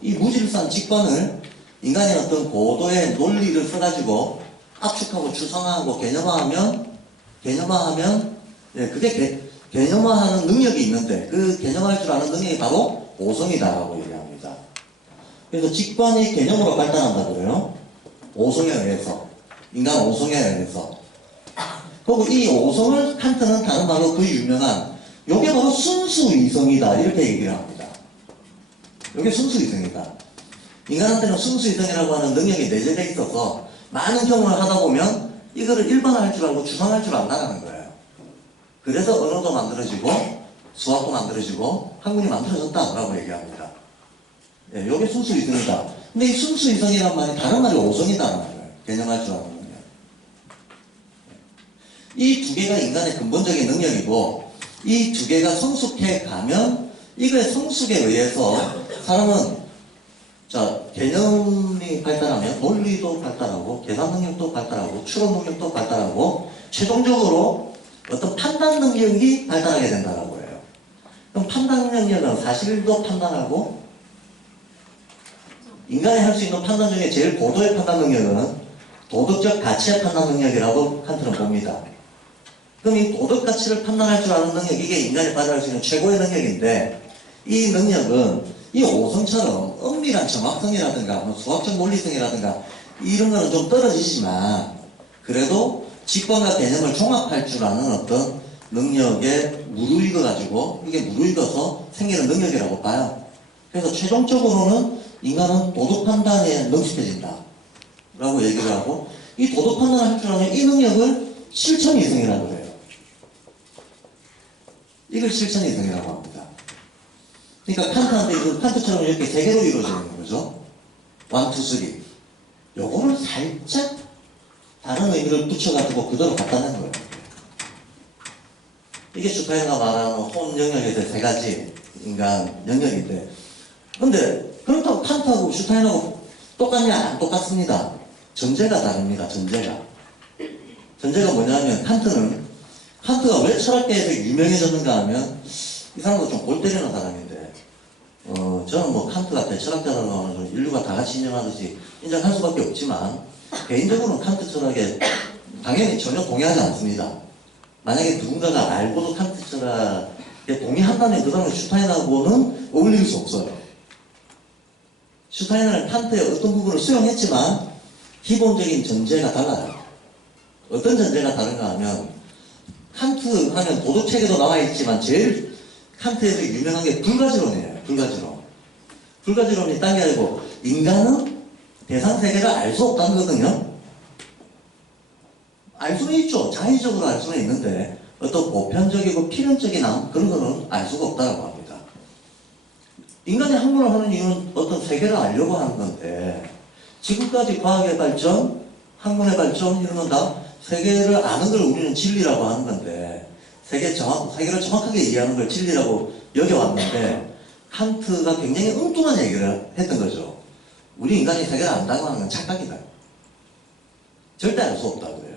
이 무질서한 직관을 인간의 어떤 고도의 논리를 써가지고 압축하고 추상화하고 개념화하면 그게 개념화하는 능력이 있는데, 그 개념화할 줄 아는 능력이 바로 오성이다라고 얘기합니다. 그래서 직관이 개념으로 발달한다 그래요. 오성에 의해서, 인간 오성에 의해서. 그리고 이 오성을 칸트는 다른 말로 그 유명한 요게 바로 순수이성이다 이렇게 얘기를 합니다. 요게 순수이성이다. 인간한테는 순수이성이라고 하는 능력이 내재되어 있어서 많은 경험을 하다 보면 이거를 일반화할 줄 알고 추상할 줄 안다는 거예요. 그래서 언어도 만들어지고 수학도 만들어지고 학문이 만들어졌다라고 얘기합니다. 예, 요게 순수이성이다. 근데 이 순수이성이란 말이 다른 말이 오성이다라는 거예요. 개념할 줄 아는 능력. 이 두 개가 인간의 근본적인 능력이고, 이 두 개가 성숙해 가면 이거의 성숙에 의해서 사람은 개념이 발달하면 논리도 발달하고 계산 능력도 발달하고 추론 능력도 발달하고 최종적으로 어떤 판단 능력이 발달하게 된다고 해요. 그럼 판단 능력은 사실도 판단하고, 인간이 할 수 있는 판단 중에 제일 고도의 판단 능력은 도덕적 가치의 판단 능력이라고 칸트는 봅니다. 그럼 이 도덕 가치를 판단할 줄 아는 능력, 이게 인간이 발달할 수 있는 최고의 능력인데, 이 능력은 이 오성처럼 엄밀한 정확성이라든가 뭐 수학적 논리성이라든가 이런 거는 좀 떨어지지만, 그래도 직관과 개념을 종합할 줄 아는 어떤 능력에 무르익어가지고, 이게 무르익어서 생기는 능력이라고 봐요. 그래서 최종적으로는 인간은 도덕 판단에 능숙해진다 라고 얘기를 하고, 이 도덕 판단을 할 줄 아는 이 능력을 실천이성이라고 해요. 이걸 실천이성이라고 합니다. 그러니까 칸트한테 칸트처럼 이렇게 세 개로 이루어져 있는 거죠. 1, 2, 3. 요거를 살짝 다른 의미를 붙여가지고 그대로 갖다 낸 거예요. 이게 슈타인가 말하는 혼 영역에 세 가지 인간 영역인데, 근데 그렇다고 칸트하고 슈타인하고 똑같냐? 안 똑같습니다. 전제가 다릅니다. 전제가 뭐냐면, 칸트가 왜 철학계에서 유명해졌는가 하면, 이 사람도 좀 골 때리는 사람인데, 저는 뭐 칸트가 대철학자라고 인류가 다 같이 인정하듯이 인정할 수밖에 없지만, 개인적으로는 칸트 철학에 당연히 전혀 동의하지 않습니다. 만약에 누군가가 알고도 칸트 철학에 동의한다면 그 사람은 슈타인하고는 어울릴 수 없어요. 슈타인은 칸트의 어떤 부분을 수용했지만 기본적인 전제가 달라요. 어떤 전제가 다른가 하면, 칸트 하면 도덕체계도 나와있지만 제일 칸트에서 유명한 게 불가지론이에요. 불가지론이 딴 게 아니고, 인간은 대상세계를 알 수 없다는 거거든요. 알 수는 있죠. 자의적으로 알 수는 있는데 어떤 보편적이고 필연적인 그런 거는 알 수가 없다고 합니다. 인간이 학문을 하는 이유는 어떤 세계를 알려고 하는 건데, 지금까지 과학의 발전, 학문의 발전 이런 건 다 세계를 아는 걸 우리는 진리라고 하는 건데, 세계를 정확하게 이해하는 걸 진리라고 여겨왔는데, 칸트가 굉장히 엉뚱한 얘기를 했던 거죠. 우리 인간이 세계를 안다고 하는 건 착각이다. 절대 알 수 없다고요.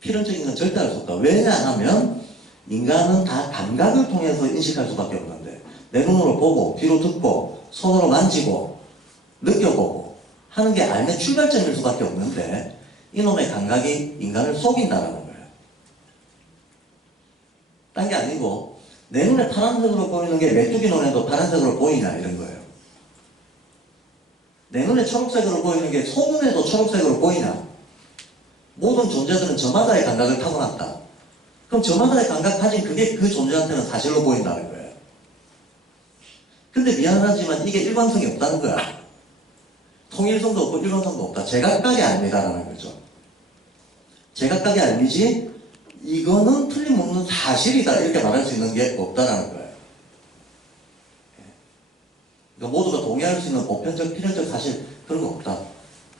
필연적인 건 절대 알 수 없다. 왜냐하면 인간은 다 감각을 통해서 인식할 수밖에 없는데, 내 눈으로 보고 귀로 듣고 손으로 만지고 느껴보고 하는 게 알면 출발점일 수밖에 없는데, 이놈의 감각이 인간을 속인다는 거예요. 딴 게 아니고 내 눈에 파란색으로 보이는 게 메뚜기 눈에도 파란색으로 보이냐 이런 거예요. 내 눈에 초록색으로 보이는 게 소눈에도 초록색으로 보이냐. 모든 존재들은 저마다의 감각을 타고났다. 그럼 저마다의 감각 가진 그게 그 존재한테는 사실로 보인다는 거예요. 근데 미안하지만 이게 일관성이 없다는 거야. 통일성도 없고 일관성도 없다. 제각각의 알미다라는 거죠. 제각각의 알미지 이거는 틀림없는 사실이다 이렇게 말할 수 있는 게 없다라는 거예요. 그러니까 모두가 동의할 수 있는 보편적, 필연적 사실 그런 거 없다.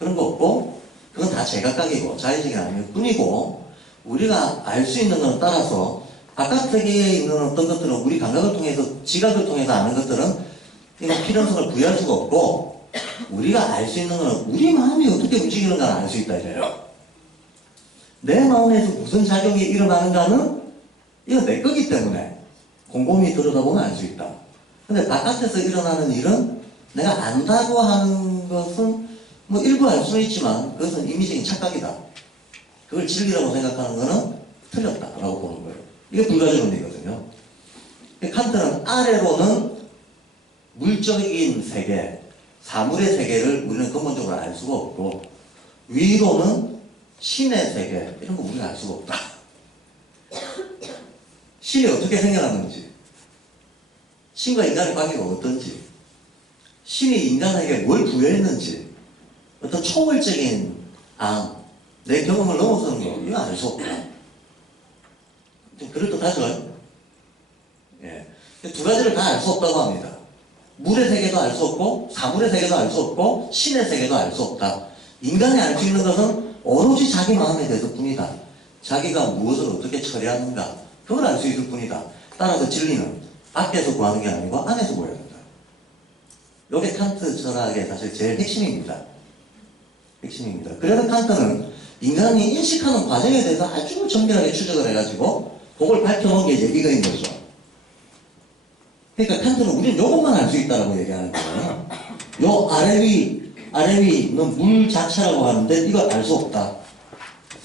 그런 거 없고 그건 다 제각각이고 자의적인 알미일 뿐이고, 우리가 알 수 있는 건 따라서 바깥 세계에 있는 어떤 것들은 우리 감각을 통해서, 지각을 통해서 아는 것들은 이런 필연성을 부여할 수가 없고, 우리가 알 수 있는 건 우리 마음이 어떻게 움직이는가를 알 수 있다 이래요. 내 마음에서 무슨 작용이 일어나는가는 이건 내 거기 때문에 곰곰이 들여다보면 알 수 있다. 근데 바깥에서 일어나는 일은 내가 안다고 하는 것은 뭐 일부 알 수는 있지만 그것은 임의적인 착각이다. 그걸 진리라고 생각하는 것은 틀렸다라고 보는 거예요. 이게 불가지론이거든요. 칸트는 아래로는 물적인 세계, 사물의 세계를 우리는 근본적으로 알 수가 없고, 위로는 신의 세계, 이런 거 우리가 알 수가 없다. 신이 어떻게 생겨났는지, 신과 인간의 관계가 어떤지, 신이 인간에게 뭘 부여했는지, 어떤 초월적인 내 경험을 넘어서는 거, 이거 알 수 없다. 좀 그럴듯하죠? 예. 두 가지를 다 알 수 없다고 합니다. 물의 세계도 알 수 없고, 사물의 세계도 알 수 없고, 신의 세계도 알 수 없다. 인간이 알 수 있는 것은 오로지 자기 마음에 대해서 뿐이다. 자기가 무엇을 어떻게 처리하는가, 그걸 알 수 있을 뿐이다. 따라서 진리는 밖에서 구하는 게 아니고 안에서 구해야 된다. 이게 칸트 철학의 사실 제일 핵심입니다. 핵심입니다. 그래서 칸트는 인간이 인식하는 과정에 대해서 아주 정밀하게 추적을 해가지고 그걸 밝혀놓은 게 이제 이거인 거죠. 그러니까 칸트는 우리는 요것만 알 수 있다라고 얘기하는 거예요. 요 아래 위는 물 자체라고 하는데 이걸 알 수 없다.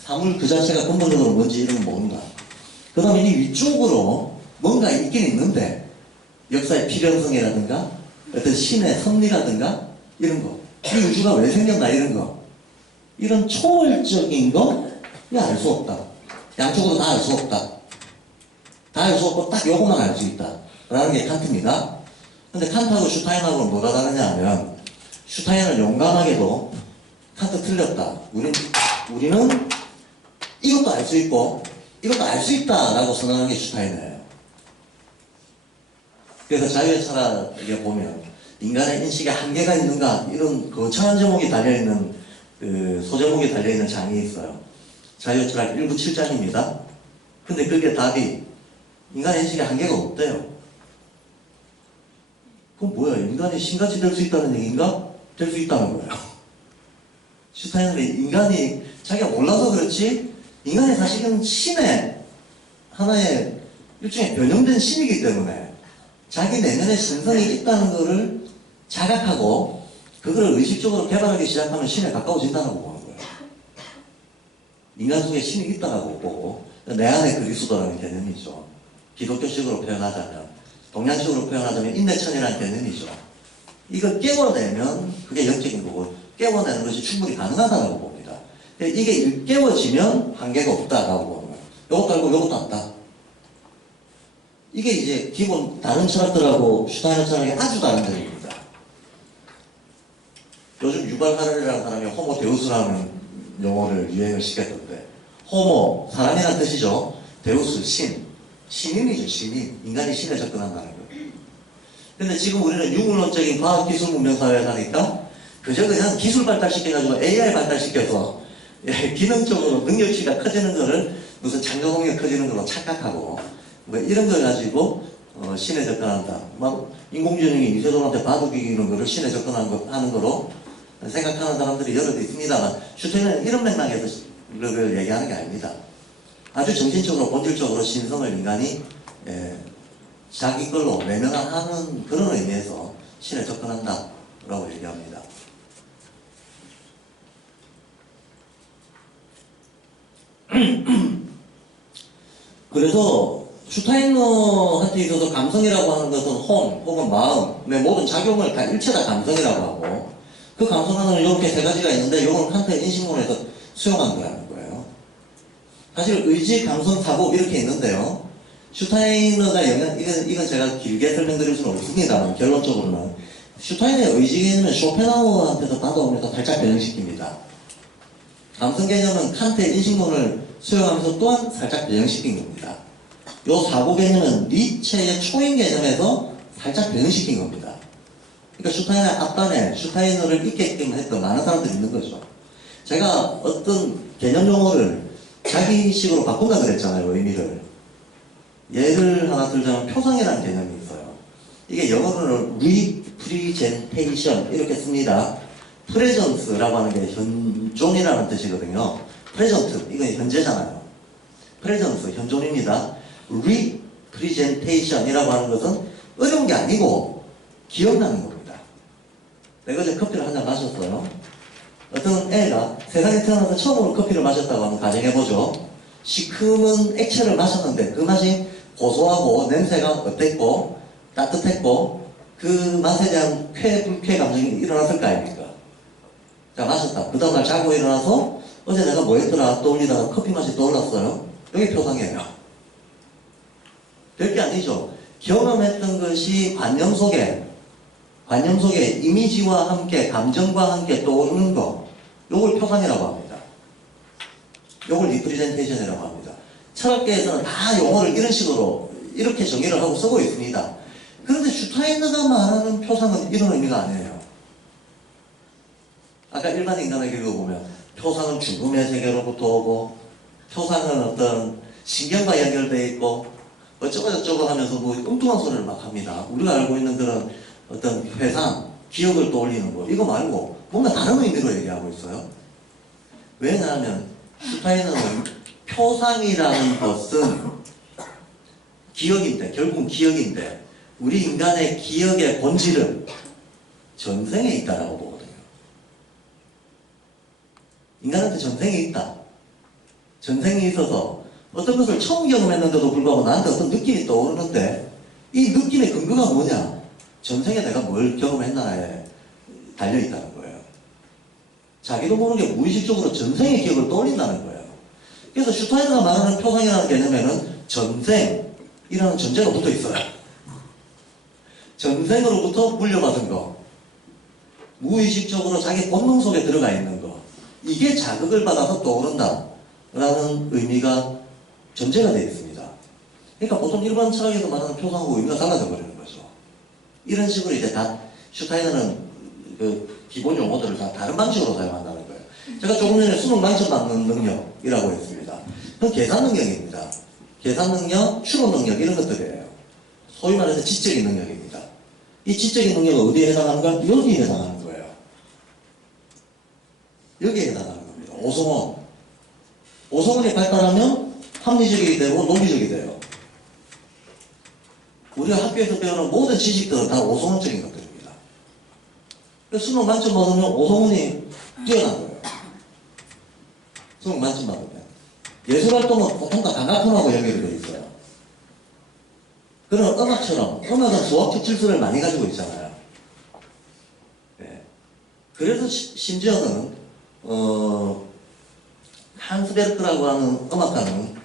사물 그 자체가 근본적으로 뭔지 이런 건 모른다. 그 다음에 이 위쪽으로 뭔가 있긴 있는데, 역사의 필연성이라든가 어떤 신의 섭리라든가 이런 거, 이 우주가 왜 생겼나 이런 거, 이런 초월적인 거 이거 알 수 없다. 양쪽으로 다 알 수 없다. 다 알 수 없고 딱 요것만 알 수 있다 라는 게 칸트입니다. 근데 칸트하고 슈타인하고는 뭐가 다르냐 하면, 슈타인은 용감하게도 칸트 틀렸다, 우리는 이것도 알 수 있고 이것도 알 수 있다 라고 선언하는 게 슈타인이에요. 그래서 자유의 철학에 보면 인간의 인식에 한계가 있는가, 이런 거창한 제목이 달려있는, 소제목이 달려있는 장이 있어요. 자유의 철학 1부 7장입니다. 근데 그게 답이 인간의 인식에 한계가 없대요. 그럼 뭐야? 인간이 신같이 될 수 있다는 얘기인가? 될 수 있다는 거예요. 슈타인은 인간이 자기가 몰라서 그렇지, 인간이 사실은 신의 하나의 일종의 변형된 신이기 때문에 자기 내면에 신성이 있다는 것을 자각하고 그걸 의식적으로 개발하기 시작하면 신에 가까워진다고 보는 거예요. 인간 속에 신이 있다고 보고, 내 안에 그리스도라는 개념이죠. 기독교식으로 표현하자면, 동양식으로 표현하자면 인내천이라는 개념이죠. 이걸 깨워내면 그게 영적인 거고, 깨워내는 것이 충분히 가능하다고 봅니다. 이게 일깨워지면 한계가 없다라고 보는 거예요. 요것도 알고 요것도 안다. 이게 이제 기본 다른 철학들하고 슈타인의 철학이 아주 다른 점입니다. 요즘 유발 하렐이라는 사람이 호모 데우스라는 용어를 유행을 시켰던데, 호모, 사람이라는 뜻이죠. 데우스, 신인이죠, 신인. 인간이 신에 접근한다는 거예요. 근데 지금 우리는 유물론적인 과학기술 문명사회에 사니까 그냥 기술 발달시켜가지고 AI 발달시켜서 기능적으로 능력치가 커지는 거를 무슨 창조동력 커지는 걸로 착각하고 뭐 이런 걸 가지고 신에 접근한다. 막 인공지능이 이세돌한테 바둑 이기는 거를 신에 접근하는 거로 생각하는 사람들이 여러 있습니다만 슈타인은 이런 맥락에서 그걸 얘기하는 게 아닙니다. 아주 정신적으로 본질적으로 신성을 인간이 자기 걸로 외면하는 그런 의미에서 신에 접근한다라고 얘기합니다. 그래서 슈타이너한테 있어서 감성이라고 하는 것은 혼 혹은 마음의 모든 작용을 다 일체 다 감성이라고 하고 그 감성 하나는 이렇게 세 가지가 있는데 이건 칸트의 인식론에서 수용한 거예요. 사실 의지, 감성, 사고 이렇게 있는데요. 슈타이너가 이건 제가 길게 설명드릴 수는 없습니다만 결론적으로는 슈타이너의 의지 개념은 쇼펜하우어한테서 받아오면서 살짝 변형시킵니다. 감성 개념은 칸트의 인식론을 수용하면서 또한 살짝 변형시킨 겁니다. 요 사고 개념은 니체의 초인 개념에서 살짝 변형시킨 겁니다. 그러니까 슈타이너 앞단에 슈타이너를 있게끔 했던 많은 사람들이 있는 거죠. 제가 어떤 개념 용어를 자기식으로 바꾼다 그랬잖아요, 의미를. 예를 하나 들자면 표상이라는 개념이 있어요. 이게 영어로는 representation 이렇게 씁니다. presence라고 하는 게 현존이라는 뜻이거든요. present, 이건 현재잖아요. presence, 현존입니다. representation이라고 하는 것은 어려운 게 아니고 기억나는 겁니다. 내가 어제 커피를 한 잔 마셨어요. 어떤 애가 세상에 태어나서 처음으로 커피를 마셨다고 한번 가정해보죠. 시큼은 액체를 마셨는데 그 맛이 고소하고 냄새가 어땠고 따뜻했고 그 맛에 대한 불쾌 감정이 일어났을 거 아닙니까? 자, 마셨다. 그 다음날 자고 일어나서 어제 내가 뭐 했더라 떠올리다가 커피 맛이 떠올랐어요. 여기 표상이에요. 별게 아니죠. 경험했던 것이 관념 속에 이미지와 함께 감정과 함께 떠오르는 거, 요걸 표상이라고 합니다. 요걸 리프리젠테이션이라고 합니다. 철학계에서는 다 용어를 이런 식으로 이렇게 정의를 하고 쓰고 있습니다. 그런데 슈타이너가 말하는 표상은 이런 의미가 아니에요. 아까 일반 인간에게 읽어보면 표상은 죽음의 세계로부터 오고 표상은 어떤 신경과 연결되어 있고 어쩌고 저쩌고 하면서 뭐 엉뚱한 소리를 막 합니다. 우리가 알고 있는 그런 어떤 회상, 기억을 떠올리는 거 이거 말고 뭔가 다른 의미로 얘기하고 있어요. 왜냐하면 슈타이너는 표상이라는 것은 기억인데 결국은 기억인데 우리 인간의 기억의 본질은 전생에 있다라고 보거든요. 인간한테 전생이 있다. 전생이 있어서 어떤 것을 처음 경험했는데도 불구하고 나한테 어떤 느낌이 떠오르는데 이 느낌의 근거가 뭐냐? 전생에 내가 뭘 경험했나에 달려있다는 거예요. 자기도 모르게 무의식적으로 전생의 기억을 떠올린다는 거예요. 그래서 슈타이너가 말하는 표상이라는 개념에는 전생이라는 전제가 붙어 있어요. 전생으로부터 물려받은 거, 무의식적으로 자기 본능 속에 들어가 있는 거, 이게 자극을 받아서 떠오른다 라는 의미가 전제가 되어 있습니다. 그러니까 보통 일반 철학에서 말하는 표상하고 의미가 달라져 버리는 거죠. 이런 식으로 이제 다 슈타이너는 그 기본 용어들을 다 다른 방식으로 사용한다는 거예요. 제가 조금 전에 수능 만점 받는 능력이라고 했습니다. 그건 계산 능력입니다. 계산 능력, 추론 능력 이런 것들이에요. 소위 말해서 지적인 능력입니다. 이 지적인 능력은 어디에 해당하는가? 여기에 해당하는 거예요. 여기에 해당하는 겁니다. 오성원. 오성원이 발달하면 합리적이 되고 논리적이 돼요. 우리가 학교에서 배우는 모든 지식들은 다 오성원적인 것들입니다. 그래서 수능 만점 받으면 오성원이 뛰어난 거예요. 수능 만점 받으면. 예술활동은 보통 다 감각훈하고 연결이 되어 있어요. 그런 음악처럼, 음악은 수학적 질서를 많이 가지고 있잖아요. 네. 그래서 심지어는, 한스 베르크라고 하는 음악가는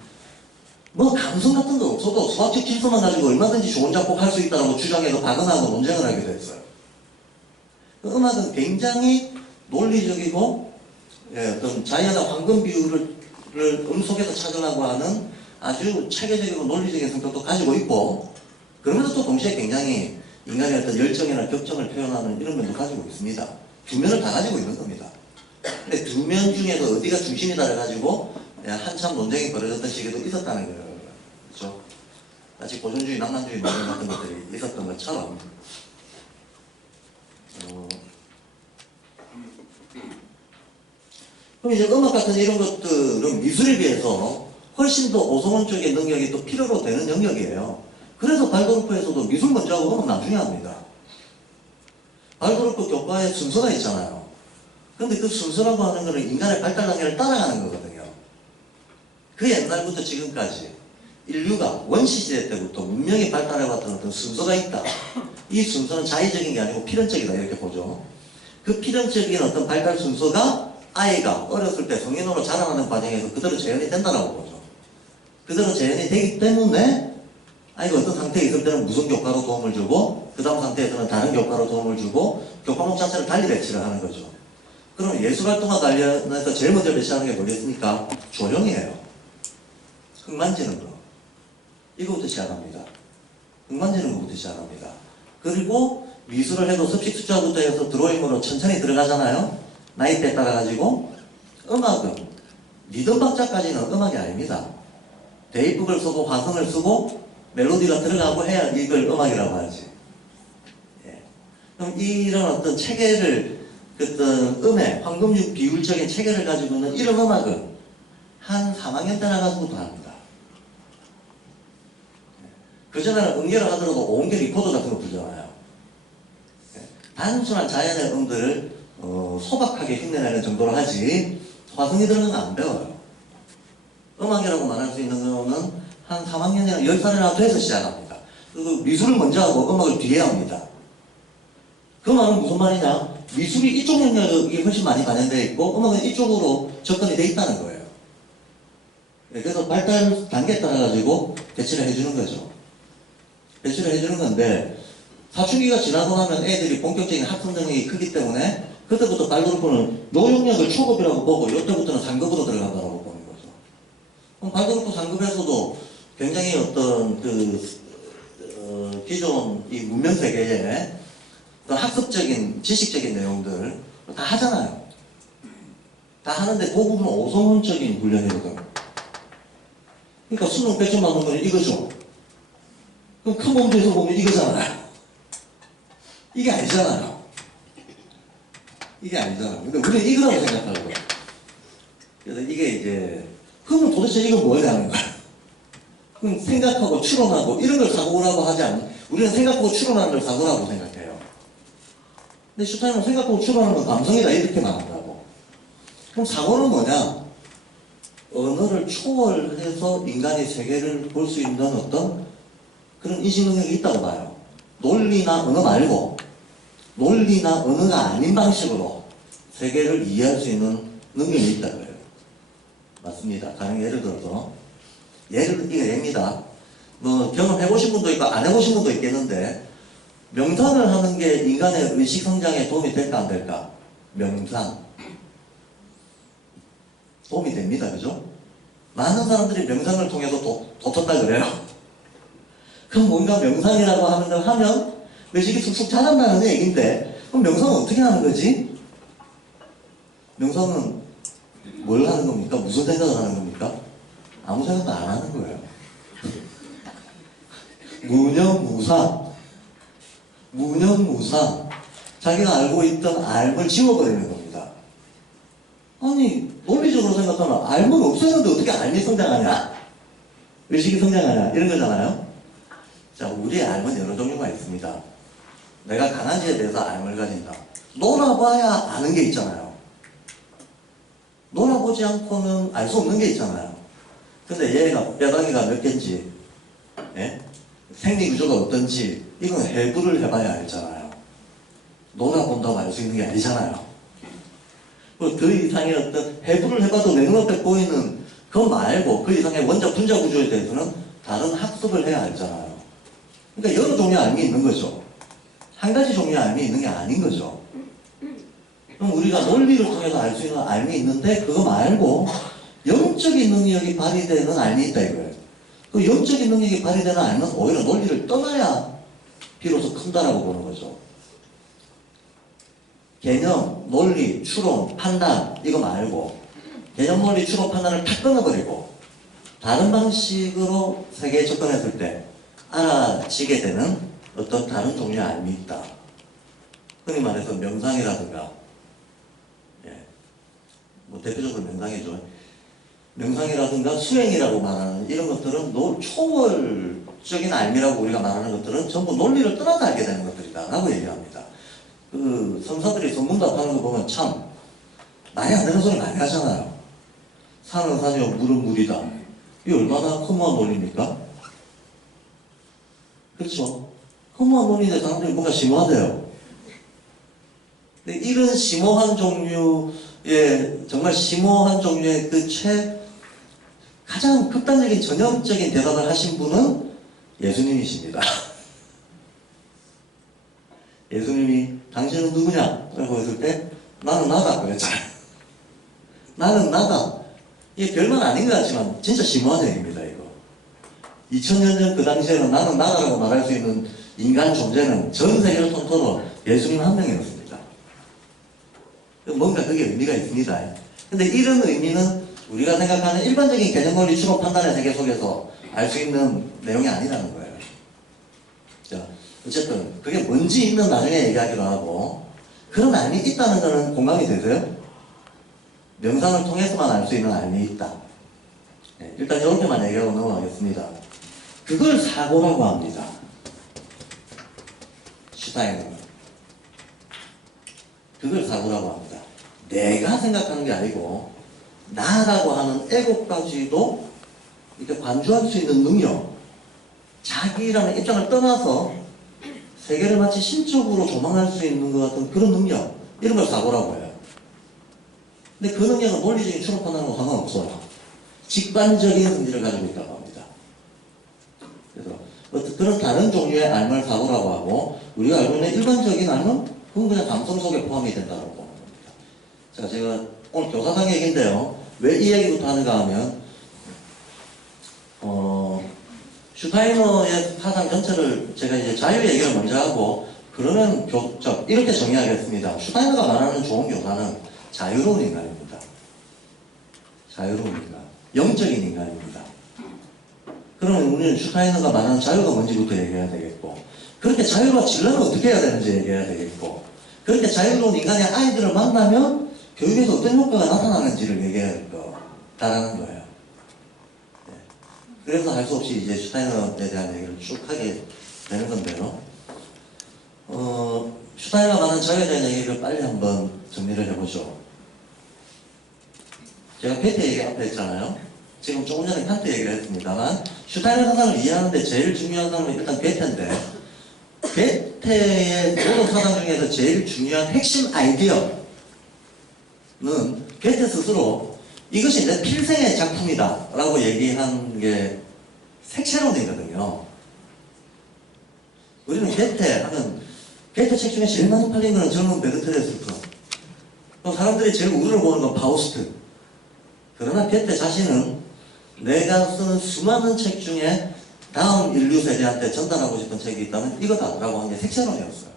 뭐 감성 같은 거 없어도 수학적 질서만 가지고 얼마든지 좋은 작곡 할 수 있다고 주장해서 박은하고 논쟁을 하게 됐어요. 그 음악은 굉장히 논리적이고, 어떤 자연의 황금 비율을 음속에서 찾으려고 하는 아주 체계적이고 논리적인 성격도 가지고 있고, 그러면서 또 동시에 굉장히 인간의 어떤 열정이나 격정을 표현하는 이런 면도 가지고 있습니다. 두 면을 다 가지고 있는 겁니다. 근데 두 면 중에서 어디가 중심이다 해가지고 한참 논쟁이 벌어졌던 시기도 있었다는 거예요. 그렇죠? 마치 고전주의, 낭만주의 논쟁 같은 것들이 있었던 것처럼 그럼 이제 음악 같은 이런 것들은 미술에 비해서 훨씬 더 오성원 쪽의 능력이 또 필요로 되는 영역이에요. 그래서 발도르프에서도 미술 먼저 하고 음악 나중에 합니다. 발도르프 교과에 순서가 있잖아요. 근데 그 순서라고 하는 거는 인간의 발달 단계를 따라가는 거거든요. 그 옛날부터 지금까지 인류가 원시시대 때부터 문명이 발달해왔던 어떤 순서가 있다. 이 순서는 자의적인 게 아니고 필연적이다 이렇게 보죠. 그 필연적인 어떤 발달 순서가 아이가 어렸을 때 성인으로 자라나는 과정에서 그대로 재현이 된다고 보죠. 그대로 재현이 되기 때문에 아이가 어떤 상태에 있을 때는 무슨 교과로 도움을 주고 그 다음 상태에서는 다른 교과로 도움을 주고 교과목 자체를 달리 배치를 하는 거죠. 그럼 예술활동과 관련해서 제일 먼저 배치하는 게 뭐겠습니까? 조형이에요. 흙 만지는 거. 이거부터 시작합니다. 흙 만지는 것부터 시작합니다. 그리고 미술을 해도 습식 숫자부터 해서 드로잉으로 천천히 들어가잖아요. 나이대에 따라가지고. 음악은 리듬 박자까지는 음악이 아닙니다. 대입극을 쓰고 화성을 쓰고 멜로디가 들어가고 해야 이걸 음악이라고 하지. 예. 그럼 이런 어떤 체계를 어떤 음의 황금률 비율적인 체계를 가지고 있는 이런 음악은 한 3학년 때 나가서부터 합니다. 그전에는 음계를 하더라도 오음계 리코더 같은 거 부르잖아요. 단순한 자연의 음들을 소박하게 흉내내는 정도로 하지 화성이 들어가는 건 안 배워요. 음악이라고 말할 수 있는 거는 한 3학년이나 10살이나 돼서 시작합니다. 그리고 미술을 먼저 하고 음악을 뒤에 합니다. 그 말은 무슨 말이냐? 미술이 이쪽 영역이 훨씬 많이 반영되어 있고 음악은 이쪽으로 접근이 되어 있다는 거예요. 그래서 발달 단계에 따라 가지고 배치를 해주는 거죠. 배치를 해주는 건데 사춘기가 지나고 나면 애들이 본격적인 학습 능력이 크기 때문에 그때부터 발도르프는 노용력을 초급이라고 보고 이때부터는 상급으로 들어간다고 보는 거죠. 그럼 발도르프 상급에서도 굉장히 어떤 기존 이 문명 세계에 학습적인 지식적인 내용들 다 하잖아요. 다 하는데 그 부분은 오성훈적인 훈련이거든요. 그러니까 수능 100점 맞는 거는 이거죠. 그럼 큰 범주에서 보면 이거잖아요. 이게 아니잖아요. 이게 아니잖아요. 근데 우리는 이거라고 생각하거든요. 그래서 이게 이제 그러면 도대체 이건 뭐냐는 거야. 그럼 생각하고 추론하고 이런 걸 사고라고 하지 않는 우리는 생각하고 추론하는 걸 사고라고 생각해요. 근데 슈타인은 생각하고 추론하는 건 감성이다 이렇게 말한다고. 그럼 사고는 뭐냐? 언어를 초월해서 인간의 세계를 볼 수 있는 어떤 그런 인식 능력이 있다고 봐요. 논리나 언어 말고 논리나 언어가 아닌 방식으로 세계를 이해할 수 있는 능력이 있다고 해요. 맞습니다. 가령 예를 들어서 이거 예입니다. 뭐 경험해보신 분도 있고 안 해보신 분도 있겠는데 명상을 하는 게 인간의 의식 성장에 도움이 될까 안 될까? 명상 도움이 됩니다. 그죠? 많은 사람들이 명상을 통해서 돋쳤다 그래요. 그럼 뭔가 명상이라고 하면 의식이 쑥쑥 자란다는 얘기인데 그럼 명상은 어떻게 하는 거지? 명상은 뭘 하는 겁니까? 무슨 생각을 하는 겁니까? 아무 생각도 안 하는 거예요. 무념무상. 자기가 알고 있던 알을 지워버리는 겁니다. 아니 논리적으로 생각하면 알은 없었는데 어떻게 알이 성장하냐? 의식이 성장하냐? 이런 거잖아요. 자, 우리의 알은 여러 종류가 있습니다. 내가 강아지에 대해서 알을 가진다. 놀아봐야 아는 게 있잖아요. 놀아보지 않고는 알 수 없는 게 있잖아요. 근데 얘가 뼈다귀가 몇 개인지, 예? 생리구조가 어떤지 이건 해부를 해봐야 알잖아요. 놀아본다고 알 수 있는 게 아니잖아요. 그 이상의 어떤 해부를 해봐도 내 눈앞에 보이는 그거 말고 그 이상의 원자 분자 구조에 대해서는 다른 학습을 해야 알잖아요. 그러니까 여러 종류의 알미 있는 거죠. 한 가지 종류의 알미 있는 게 아닌 거죠. 그럼 우리가 논리를 통해서 알 수 있는 알미 있는데 그거 말고 영적인 능력이 발휘되는 알미 있다 이거예요. 그 영적인 능력이 발휘되는 알면 오히려 논리를 떠나야 비로소 큰다라고 보는 거죠. 개념, 논리, 추론, 판단 이거 말고 개념론리 추론 판단을 탁 끊어버리고 다른 방식으로 세계에 접근했을 때 알아지게 되는 어떤 다른 종류의 알미 있다. 흔히 말해서 명상이라든가, 예, 뭐 대표적으로 명상이죠. 명상이라든가 수행이라고 말하는 이런 것들은 초월적인 알미라고 우리가 말하는 것들은 전부 논리를 떠나서 알게 되는 것들이다 라고 얘기합니다. 그 선사들이 전문답하는 거 보면 참 말이 안 되는 소리 많이 하잖아요. 산은 산이요 물은 물이다. 이게 얼마나 허무한 논리입니까? 그렇죠? 허무한 논리인데 사람들이 뭔가 심오하대요. 근데 이런 심오한 종류의, 정말 심오한 종류의 가장 극단적인 전형적인 대답을 하신 분은 예수님이십니다. 예수님이 당신은 누구냐? 라고 했을 때 나는 나다 그랬잖아요. 나는 나다. 이게 별말 아닌 것 같지만 진짜 심오한 얘기입니다. 이거 2000년 전 그 당시에는 나는 나다라고 말할 수 있는 인간 존재는 전 세계를 통틀어 예수님 한 명이었습니다. 뭔가 그게 의미가 있습니다. 근데 이런 의미는 우리가 생각하는 일반적인 개념론리 추론 판단의 세계 속에서 알 수 있는 내용이 아니라는 거예요. 자, 어쨌든 그게 뭔지는 나중에 얘기하기로 하고, 그런 알미 있다는 거는 공감이 되세요? 명상을 통해서만 알 수 있는 알미 있다. 네, 일단 이렇게만 얘기하고 넘어가겠습니다. 그걸 사고라고 합니다. 슈타인은 그걸 사고라고 합니다. 내가 생각하는 게 아니고 나라고 하는 에고까지도 이렇게 관주할 수 있는 능력, 자기라는 입장을 떠나서 세계를 마치 신적으로 조망할 수 있는 것 같은 그런 능력, 이런 걸 사고라고 해요. 근데 그 능력은 논리적인 추론 판단하고 상관없어요. 직관적인 성질을 가지고 있다고 합니다. 그래서 그런 다른 종류의 알을 사고라고 하고, 우리가 알고 있는 일반적인 알은 그건 그냥 감성 속에 포함이 된다고 보는 겁니다. 자, 제가 오늘 교사상 얘기인데요. 왜 이 얘기부터 하는가 하면, 슈타이너의 사상 전체를 제가 이제 자유 얘기를 먼저 하고, 그러면 이렇게 정의하겠습니다. 슈타이너가 말하는 좋은 교사는 자유로운 인간입니다. 자유로운 인간. 영적인 인간입니다. 그러면 우리는 슈타이너가 말하는 자유가 뭔지부터 얘기해야 되겠고, 그렇게 자유로워지려면 어떻게 해야 되는지 얘기해야 되겠고, 그렇게 자유로운 인간의 아이들을 만나면 교육에서 어떤 효과가 나타나는지를 얘기해야 될 거다라는 거예요. 네. 그래서 할 수 없이 이제 슈타이너에 대한 얘기를 쭉 하게 되는 건데요. 슈타이너가 말하는 자유에 대한 얘기를 빨리 한번 정리를 해보죠. 제가 칸트 얘기 앞에 했잖아요. 지금 조금 전에 칸트 얘기를 했습니다만, 슈타이너 사상을 이해하는데 제일 중요한 사람은 일단 괴테인데, 괴테의 모든 사상 중에서 제일 중요한 핵심 아이디어는 괴테 스스로 이것이 내 필생의 작품이다 라고 얘기한 게 색채론이거든요. 우리는 괴테 하면 괴테 책 중에 제일 많이 팔린 거는 젊은 베르테르 스프, 또 사람들이 제일 우르르 보는 건 파우스트. 그러나 괴테 자신은 내가 쓰는 수많은 책 중에 다음 인류 세대한테 전달하고 싶은 책이 있다면 이거다라고 한 게 색채론이었어요.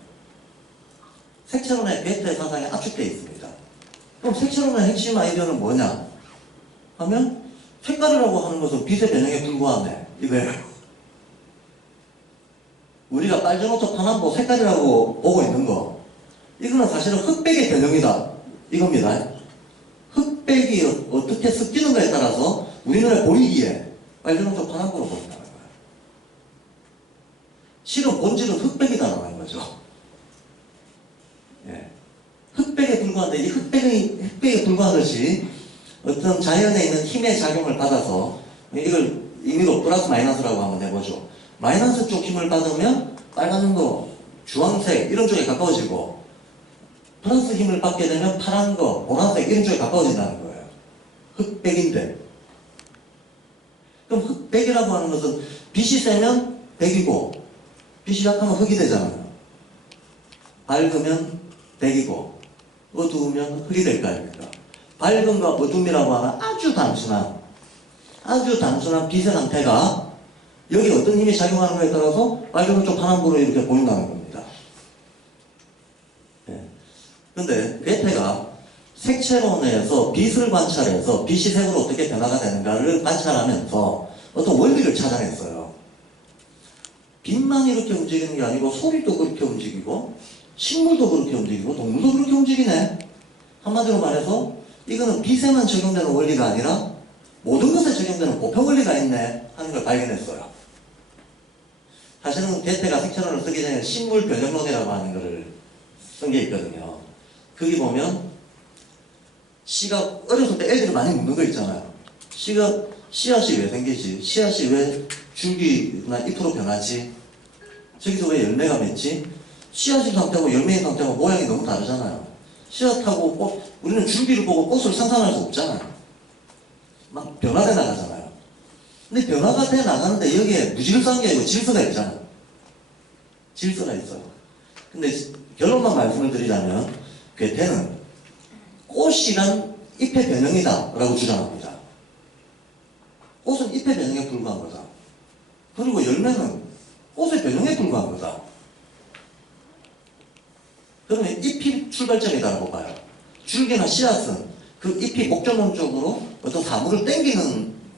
색채론의 괴테 사상이 압축되어 있습니다. 그럼 색채론의 핵심 아이디어는 뭐냐 하면, 색깔이라고 하는 것은 빛의 변형에 불과하네, 이거예요. 우리가 빨간 옷 파남보 색깔이라고 보고 있는 거, 이거는 사실은 흑백의 변형이다, 이겁니다. 흑백이 어떻게 섞이는가에 따라서 우리 눈에 보이기에 빨간 옷 파남보로 보인다는 거예요. 실은 본질은 흑백이다라는 거죠. 예. 흑백에 불과한데, 이 흑백에 불과하듯이 어떤 자연에 있는 힘의 작용을 받아서, 이걸 임의로 플러스 마이너스라고 한번 해보죠. 마이너스 쪽 힘을 받으면 빨간 거, 주황색 이런 쪽에 가까워지고, 플러스 힘을 받게 되면 파란 거, 보라색 이런 쪽에 가까워진다는 거예요. 흑백인데. 그럼 흑백이라고 하는 것은 빛이 세면 백이고, 빛이 약하면 흑이 되잖아요. 밝으면 백이고, 어두우면 흑이 될 거 아닙니까? 밝음과 어둠이라고 하는 아주 단순한 빛의 상태가 여기 어떤 힘이 작용하는 거에 따라서 빨간 쪽 파란불로 이렇게 보인다는 겁니다. 예. 근데 괴테가 색채론에서 빛을 관찰해서 빛이 색으로 어떻게 변화가 되는가를 관찰하면서 어떤 원리를 찾아냈어요. 빛만 이렇게 움직이는 게 아니고 소리도 그렇게 움직이고 식물도 그렇게 움직이고 동물도 그렇게 움직이네. 한마디로 말해서 이거는 빛에만 적용되는 원리가 아니라 모든 것에 적용되는 보편 원리가 있네 하는 걸 발견했어요. 사실은 게테가 색채론을 쓰기 전에 식물 변형론이라고 하는 것을 쓴 게 있거든요. 거기 보면 씨가 어렸을 때 애들이 많이 묻는 거 있잖아요. 씨앗이 왜 생기지? 씨앗이 왜 줄기나 잎으로 변하지? 저기서 왜 열매가 맺지? 씨앗인 상태하고 열매인 상태하고 모양이 너무 다르잖아요. 씨앗하고 꽃, 우리는 줄기를 보고 꽃을 상상할 수 없잖아요. 막 변화돼 나가잖아요. 근데 변화가 돼 나가는데 여기에 무질서한 게 아니고 질서가 있잖아요. 질서가 있어요. 근데 결론만 말씀을 드리자면 괴테는 꽃이란 잎의 변형이다 라고 주장합니다. 꽃은 잎의 변형에 불과한 거다. 그리고 열매는 꽃의 변형에 불과한 거다. 그러면 잎이 출발점이다라고 봐요. 줄기나 씨앗은 그 잎이 목적론 쪽으로 어떤 사물을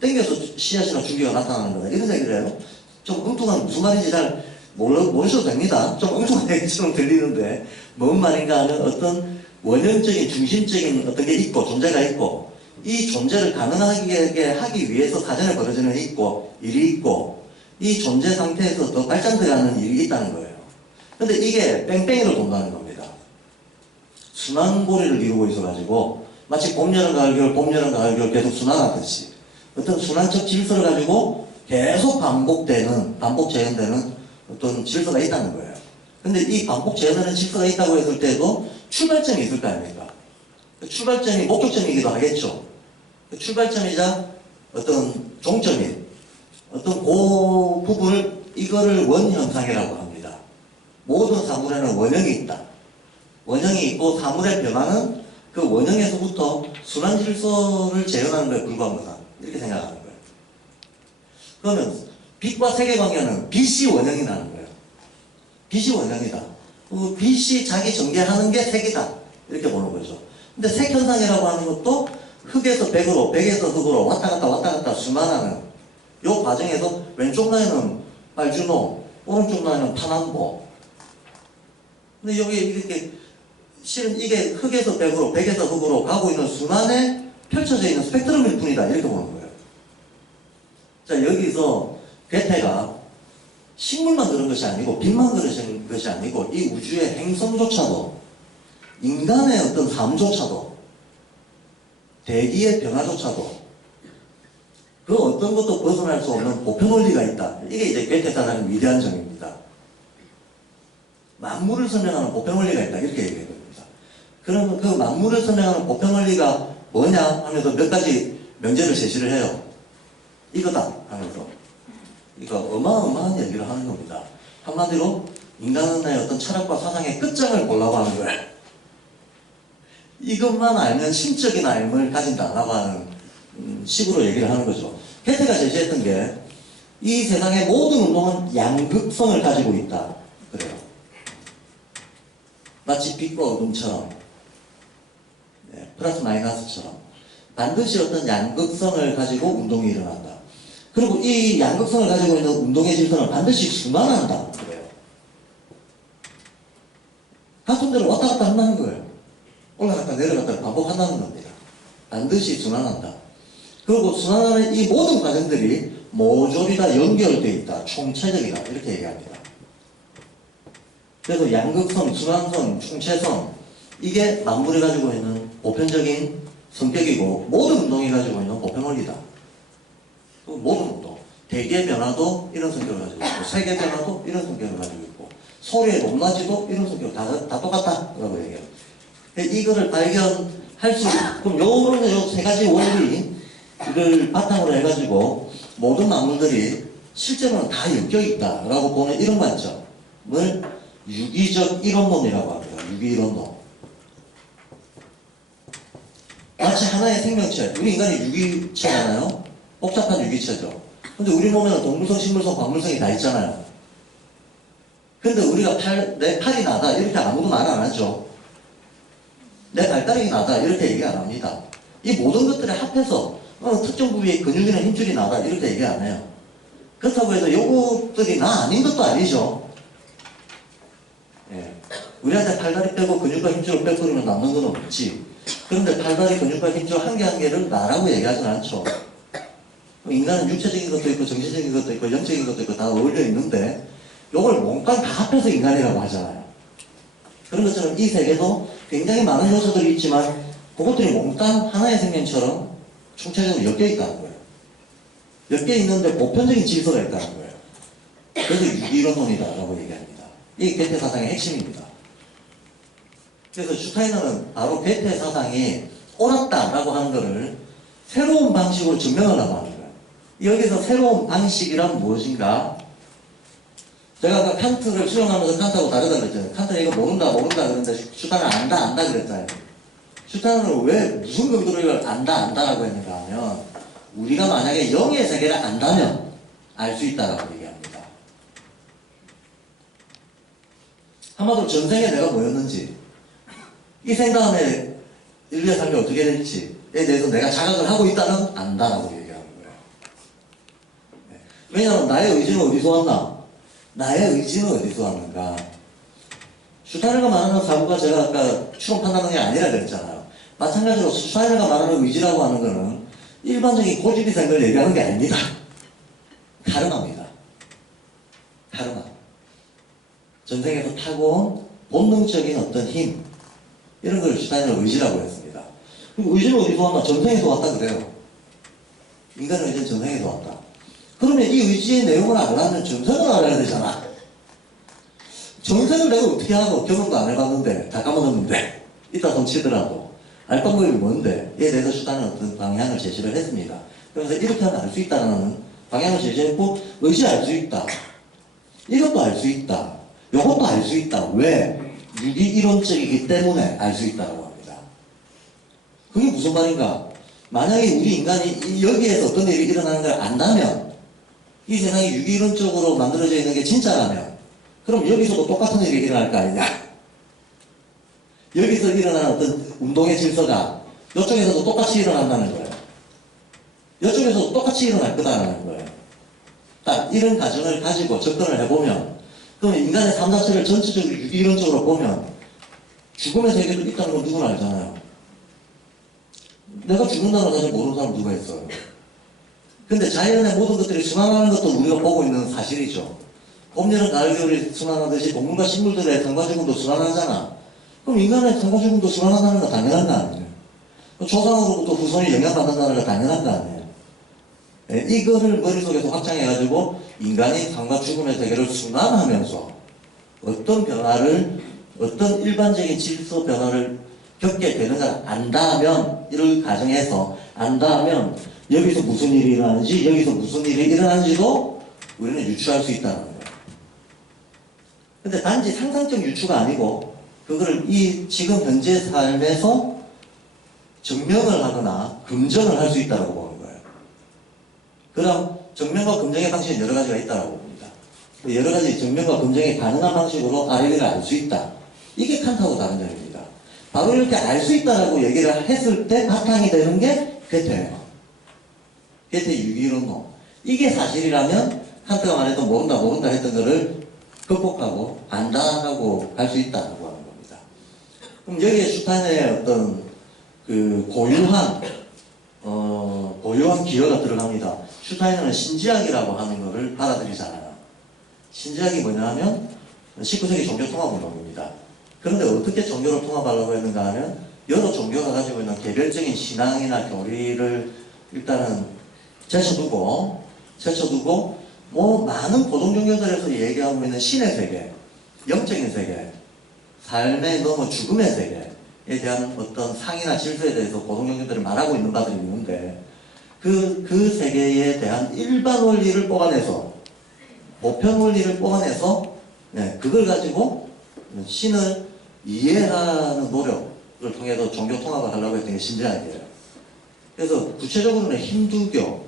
땡겨서 씨앗이나 줄기가 나타나는 거다. 이런 얘기를 해요. 좀 엉뚱한 무슨 말인지 잘 모르셔도 됩니다. 좀 엉뚱한 얘기처럼 들리는데 뭔 말인가 하면 어떤 원형적인 중심적인 어떤 게 있고 존재가 있고 이 존재를 가능하게 하기 위해서 사전에 벌어지는 일이 있고 이 존재 상태에서 더 발전되어가는 일이 있다는 거예요. 근데 이게 뺑뺑이로 돈다는 겁니다. 순환고리를 이루고 있어가지고 마치 봄, 여름, 가을, 겨울, 봄, 여름, 가을, 겨울 계속 순환하듯이 어떤 순환적 질서를 가지고 계속 반복 재현되는 어떤 질서가 있다는 거예요. 근데 이 반복 재현되는 질서가 있다고 했을 때도 출발점이 있을 거 아닙니까? 그 출발점이 목적점이기도 하겠죠. 그 출발점이자 어떤 종점인 어떤 그 부분을 이거를 원현상이라고 합니다. 모든 사물에는 원형이 있다. 원형이 있고 사물의 변화는 그 원형에서부터 순환 질서를 재현하는 것에 불과한 거다. 이렇게 생각하는 거예요. 그러면 빛과 색의 관계는 빛이 원형이 나는 거예요. 빛이 원형이다. 빛이 자기 전개하는 게 색이다. 이렇게 보는 거죠. 근데 색현상이라고 하는 것도 흙에서 백으로, 백에서 흙으로 왔다 갔다 순환하는 요 과정에서 왼쪽 라인은 빨주노, 오른쪽 라인은 파남보. 근데 여기 이렇게 실은 이게 흙에서 백으로, 백에서 흙으로 가고 있는 순환에 펼쳐져 있는 스펙트럼일 뿐이다. 이렇게 보는 거예요. 자, 여기서 괴테가 식물만 그런 것이 아니고 빛만 그런 것이 아니고 이 우주의 행성조차도 인간의 어떤 삶조차도 대기의 변화조차도 그 어떤 것도 벗어날 수 없는 보편 원리가 있다. 이게 이제 괴테사라는 위대한 점입니다. 만물을 설명하는 보편 원리가 있다. 이렇게 얘기해 봅니다. 그러면 그 만물을 설명하는 보편 원리가 뭐냐 하면서 몇 가지 명제를 제시를 해요. 이거다 하면서 이거 어마어마한 얘기를 하는 겁니다. 한마디로 인간의 어떤 철학과 사상의 끝장을 보려고 하는 거예요. 이것만 알면 심적인 알을 가진다라고 하는 식으로 얘기를 하는 거죠. 괴테가 제시했던 게 이 세상의 모든 운동은 양극성을 가지고 있다. 그래요. 마치 빛과 어둠처럼 플러스 마이너스처럼 반드시 어떤 양극성을 가지고 운동이 일어난다. 그리고 이 양극성을 가지고 있는 운동의 질서는 반드시 순환한다. 그래요. 같은 데로 왔다 갔다 한다는 거예요. 올라갔다 내려갔다 반복한다는 겁니다. 반드시 순환한다. 그리고 순환하는 이 모든 과정들이 모조리 다 연결되어 있다. 총체적이다. 이렇게 얘기합니다. 그래서 양극성, 순환성, 총체성 이게 만물이 가지고 있는 보편적인 성격이고 모든 운동이 가지고 있는 보편 원리다. 모든 운동, 대기의 변화도 이런 성격을 가지고 있고 색의 변화도 이런 성격을 가지고 있고 소리의 높낮이도 이런 성격 다 똑같다 라고 얘기해요. 이거를 발견할 수 그럼 요 세 가지 원리를 바탕으로 해가지고 모든 만물들이 실제로는 다 엮여있다 라고 보는 이런 관점을 유기적 이론론이라고 합니다. 유기이론론. 마치 하나의 생명체, 우리 인간이 유기체잖아요. 복잡한 유기체죠. 근데 우리 몸에는 동물성, 식물성, 광물성이 다 있잖아요. 근데 우리가 내 팔이 나다 이렇게 아무도 말 안 하죠. 내 발달이 나다 이렇게 얘기 안 합니다. 이 모든 것들을 합해서 특정 부위의 근육이나 힘줄이 나다 이렇게 얘기 안 해요. 그렇다고 해서 요것들이 나 아닌 것도 아니죠. 예. 우리한테 팔다리 빼고 근육과 힘줄을 빼고 그러면 남는 건 없지. 그런데 팔다리 근육과 힘줄 한 개 한 개를 나라고 얘기하진 않죠. 인간은 육체적인 것도 있고 정신적인 것도 있고 영적인 것도 있고 다 어울려 있는데 요걸 몽땅 다 합해서 인간이라고 하잖아요. 그런 것처럼 이 세계도 굉장히 많은 요소들이 있지만 그것들이 몽땅 하나의 생명처럼 총체적으로 엮여 있다는 거예요. 엮여 있는데 보편적인 질서가 있다는 거예요. 그래서 유기이론론이다라고 얘기합니다. 이게 괴테 사상의 핵심입니다. 그래서 슈타이너는 바로 괴테 사상이 옳았다라고 하는 것을 새로운 방식으로 증명하려고 하는 거예요. 여기서 새로운 방식이란 무엇인가? 제가 아까 칸트를 수용하면서 칸트하고 다르다고 그랬잖아요. 칸트는 이거 모른다 그러는데 슈타이너는 안다 그랬잖아요. 슈타이너는 왜 무슨 근거로 이걸 안다라고 했는가 하면 우리가 만약에 영의 세계를 안다면 알 수 있다라고 얘기합니다. 한마디로 전생에 내가 뭐였는지 이 생다음에 인류의 삶이 어떻게 될지에 대해서 내가 자각을 하고 있다면 안다라고 얘기하는 거예요. 네. 왜냐하면 나의 의지는 어디서 왔나? 나의 의지는 어디서 왔는가? 슈타이너가 말하는 사고가 제가 아까 추론 판단하는 게 아니라 그랬잖아요. 마찬가지로 슈타이너가 말하는 의지라고 하는 것은 일반적인 고집이 생각을 얘기하는 게 아닙니다. 카르마입니다. 카르마. 전생에서 타고온 본능적인 어떤 힘 이런 걸 슈타이너는 의지라고 했습니다. 그리고 의지는 어디서 왔나? 전생에서 왔다 그래요. 인간의 의지는 전생에서 왔다. 그러면 이 의지의 내용을 알려면 전생을 알아야 되잖아. 전생을 내가 어떻게 하고 경험도 안 해봤는데 다 까먹었는데 이따 돈 치더라도 알 방법이 뭔데? 이에 대해서 슈타이너는 어떤 방향을 제시를 했습니다. 그래서 이렇게 하면 알 수 있다는 방향을 제시했고 의지할 수 있다. 이것도 알 수 있다. 이것도 알 수 있다. 왜? 유기이론적이기 때문에 알 수 있다고 합니다. 그게 무슨 말인가? 만약에 우리 인간이 여기에서 어떤 일이 일어나는 걸 안다면 이 세상이 유기이론적으로 만들어져 있는 게 진짜라면 그럼 여기서도 똑같은 일이 일어날 거 아니냐? 여기서 일어나는 어떤 운동의 질서가 이쪽에서도 똑같이 일어난다는 거예요. 이쪽에서도 똑같이 일어날 거다라는 거예요. 딱 이런 가정을 가지고 접근을 해보면 그럼 인간의 삶 자체를 전체적으로 유기이론적으로 보면 죽음의 세계도 있다는 건 누구나 알잖아요. 내가 죽는다는 걸 사실 모르는 사람 누가 있어요. 근데 자연의 모든 것들이 순환하는 것도 우리가 보고 있는 사실이죠. 봄, 여름, 가을, 겨울이 순환하듯이 동물과 식물들의 산과 죽음도 순환하잖아. 그럼 인간의 산과 죽음도 순환한다는 건 당연한 거 아니에요. 조상으로부터 후손이 영향받는다는 건 당연한 거 아니에요. 네, 이거를 머릿속에서 확장해가지고 인간이 삶과 죽음의 세계를 순환하면서 어떤 변화를, 어떤 일반적인 질서 변화를 겪게 되는가 안다면, 이를 가정해서 안다면 여기서 무슨 일이 일어나는지, 여기서 무슨 일이 일어나는지도 우리는 유추할 수 있다는 거예요. 근데 단지 상상적 유추가 아니고 그거를 이 지금 현재 삶에서 증명을 하거나 검증을 할 수 있다고 보는 거예요. 그럼 증명과 검증의 방식은 여러 가지가 있다고 봅니다. 여러 가지 증명과 검증이 가능한 방식으로 RL을 알 수 있다. 이게 칸트하고 다른 점입니다. 바로 이렇게 알 수 있다라고 얘기를 했을 때 바탕이 되는 게 괴테예요. 괴테 유기이론론. 이게 사실이라면 칸트가 말했던 모른다 했던 거를 극복하고 안다라고 할 수 있다고 하는 겁니다. 그럼 여기에 슈타이너의 어떤 그 고유한 기여가 들어갑니다. 슈타이너는 신지학이라고 하는 것을 받아들이잖아요. 신지학이 뭐냐 하면 19세기 종교통합운동입니다. 그런데 어떻게 종교를 통합하려고 했는가 하면 여러 종교가 가지고 있는 개별적인 신앙이나 교리를 일단은 제쳐두고 뭐 많은 고등종교들에서 얘기하고 있는 신의 세계, 영적인 세계, 삶의 넘어 죽음의 세계에 대한 어떤 상이나 질서에 대해서 고등종교들이 말하고 있는 바들이 있는데 그 세계에 대한 일반 원리를 뽑아내서 보편 원리를 뽑아내서 그걸 가지고 신을 이해하는 노력을 통해서 종교 통합을 하려고 했던 게 신지학이에요. 그래서 구체적으로는 힌두교,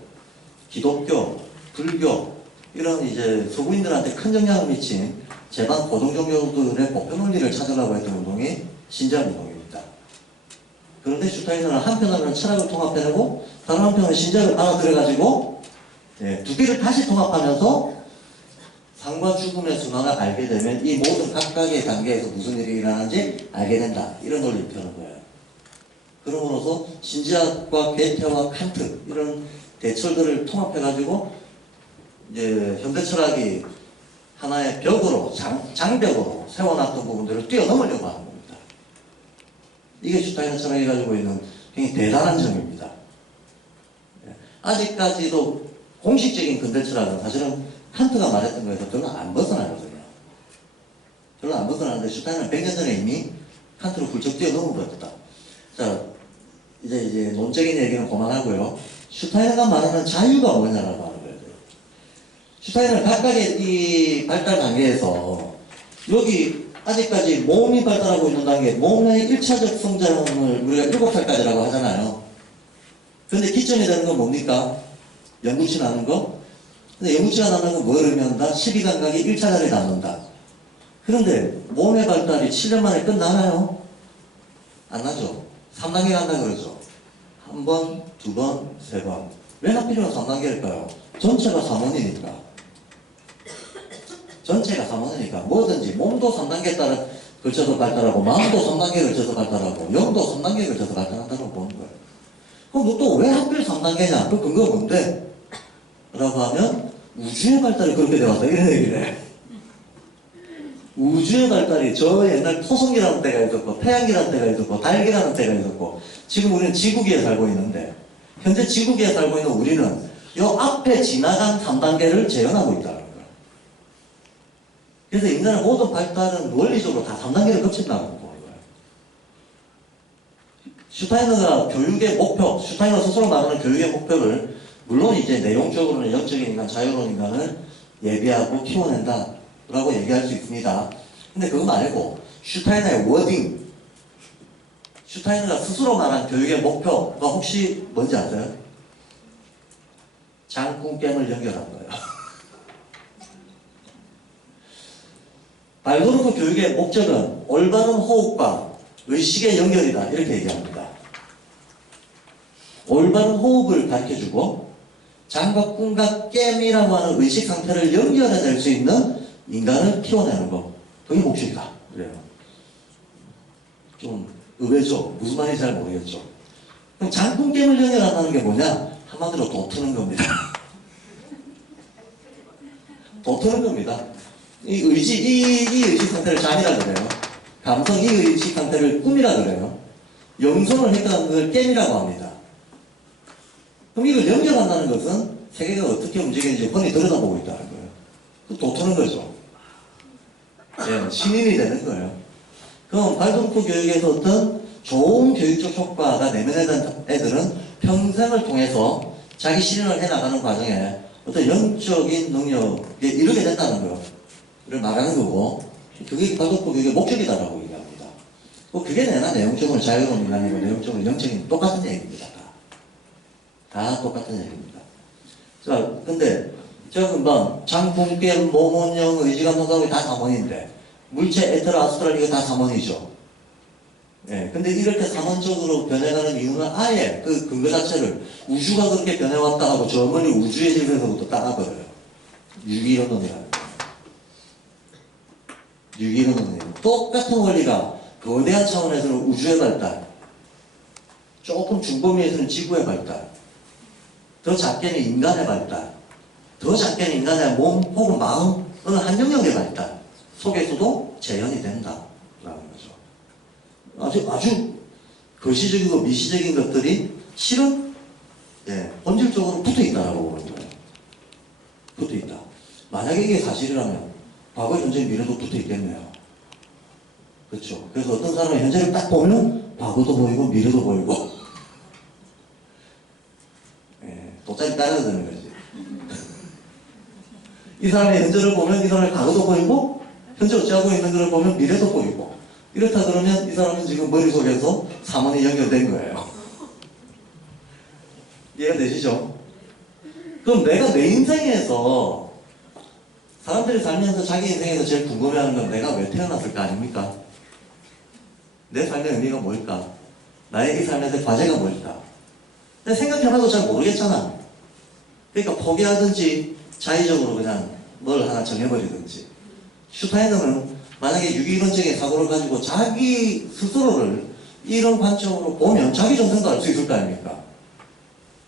기독교, 불교 이런 이제 서구인들한테 큰 영향을 미친 제반 고등종교들의 보편 원리를 찾으려고 했던 운동이 신지학 운동입니다. 그런데 슈타이너는 한편으로는 철학을 통합해내고 다른 한편으로는 신작을 받아들여가지고 두 개를 다시 통합하면서 삶과 죽음의 순환을 알게 되면 이 모든 각각의 단계에서 무슨 일이 일어나는지 알게 된다. 이런 논리를 펴는 거예요. 그러므로서 신지학과 괴테와 칸트 이런 대철들을 통합해가지고 이제 현대 철학이 하나의 벽으로 장벽으로 세워놨던 부분들을 뛰어넘으려고 하는 겁니다. 이게 슈타이너 철학이 가지고 있는 굉장히 대단한 점입니다. 아직까지도 공식적인 근대 철학은 사실은 칸트가 말했던 거에서 별로 안 벗어나거든요. 별로 안 벗어나는데 슈타이너는 100년 전에 이미 칸트를 훌쩍 뛰어넘은 거였다. 자, 이제 논적인 얘기는 그만하고요. 슈타이너가 말하는 자유가 뭐냐라고 하는 거예요. 슈타이너는 각각의 이 발달 단계에서 여기 아직까지 몸이 발달하고 있는 단계, 몸의 1차적 성장을 우리가 7살까지라고 하잖아요. 근데 기점이 되는 건 뭡니까? 영구치 나는 거? 근데 영구치가 나는 건 뭘 의미한다? 12감각이 1차전에 남는다. 그런데 몸의 발달이 7년 만에 끝나나요? 안 나죠. 3단계 간다 그러죠. 한 번, 두 번, 세 번. 왜 하필이면 3단계일까요? 전체가 3원이니까. 전체가 3원이니까 뭐든지 몸도 3단계 따라 걸쳐서 발달하고 마음도 3단계 걸쳐서 발달하고 영도 3단계 걸쳐서 발달한다고 보는 거예요. 그럼 또 왜 하필 3단계냐? 그 근거가 뭔데? 라고 하면 우주의 발달이 그렇게 되었다 이런 얘기를 해. 우주의 발달이 저 옛날 토성기라는 때가 있었고 태양기라는 때가 있었고 달기라는 때가 있었고 지금 우리는 지구기에 살고 있는데 현재 지구기에 살고 있는 우리는 이 앞에 지나간 3단계를 재현하고 있다는 거예요. 그래서 인간의 모든 발달은 원리적으로 다 3단계를 거친다고 보는 거예요. 슈타이너가 교육의 목표, 슈타이너 스스로 말하는 교육의 목표를 물론 이제 내용적으로는 영적인 인간, 자유로운 인간을 예비하고 키워낸다 라고 얘기할 수 있습니다. 근데 그거 말고 슈타이너의 워딩, 슈타이너가 스스로 말한 교육의 목표가 혹시 뭔지 아세요? 장군겜을 연결한 거예요. 발도르프 교육의 목적은 올바른 호흡과 의식의 연결이다 이렇게 얘기합니다. 올바른 호흡을 가르쳐주고 장과 꿈과 겜이라고 하는 의식 상태를 연결해낼 수 있는 인간을 키워내는 것. 그게 목적이다. 그래요. 좀 의외죠. 무슨 말인지 잘 모르겠죠. 그럼 장꿈겜을 연결한다는 게 뭐냐? 한마디로 도트는 겁니다. 도트는 겁니다. 이 의식 상태를 잠이라 그래요. 감성 이 의식 상태를 꿈이라 그래요. 영성을 획득하는 걸 겜이라고 합니다. 그럼 이걸 연결한다는 것은 세계가 어떻게 움직이는지 뻔히 들여다보고 있다는 거예요. 그 도트는 거죠. 예, 신인이 되는 거예요. 그럼 발동포 교육에서 어떤 좋은 교육적 효과가 내면에 애들은 평생을 통해서 자기 실현을 해나가는 과정에 어떤 영적인 능력에 이르게 된다는 거를 말하는 거고, 그게 발동포 교육의 목적이다라고 얘기합니다. 그게 내나 내용적으로 자유로운 인간이고 내용적으로 영적인 똑같은 얘기입니다. 다 똑같은 얘기입니다. 자, 근데 제가 금방 장풍겜, 모몬영, 의지감동사고 다 3원인데 물체, 에테르, 아스트랄 이거 다 3원이죠. 예, 근데 이렇게 3원적으로 변해가는 이유는 아예 그 근거 자체를 우주가 그렇게 변해왔다 하고 저 멀리 우주의 질서에서부터 따라버려요. 유기이론론이라는 거예요. 유기이론론이에요. 똑같은 원리가 거대한 차원에서는 우주의 발달, 조금 중범위에서는 지구의 발달, 더 작게는 인간의 발달, 더 작게는 인간의 몸 혹은 마음 어느 한 영역의 발달 속에서도 재현이 된다라는 거죠. 아주 거시적이고 미시적인 것들이 실은 본질적으로 붙어있다라고 보는 거예요. 붙어있다. 만약에 이게 사실이라면 과거, 현재, 미래도 붙어있겠네요. 그렇죠. 그래서 어떤 사람은 현재를 딱 보면 과거도 보이고 미래도 보이고 돗자리 따라야 되는 거지. 이 사람의 현재를 보면 이 사람의 과거도 보이고 현재 어찌하고 있는 것을 보면 미래도 보이고 이렇다 그러면 이 사람은 지금 머릿속에서 3원이 연결된 거예요. 이해가 되시죠? 그럼 내가 내 인생에서 사람들이 살면서 자기 인생에서 제일 궁금해하는 건 내가 왜 태어났을까 아닙니까? 내 삶의 의미가 뭘까? 나의 이 삶에서의 과제가 뭘까? 근데 생각해봐도 잘 모르겠잖아. 그러니까 포기하든지 자의적으로 그냥 뭘 하나 정해버리든지. 슈타이너는 만약에 유기론적인 사고를 가지고 자기 스스로를 이런 관점으로 보면 자기 정생도 알 수 있을 거 아닙니까?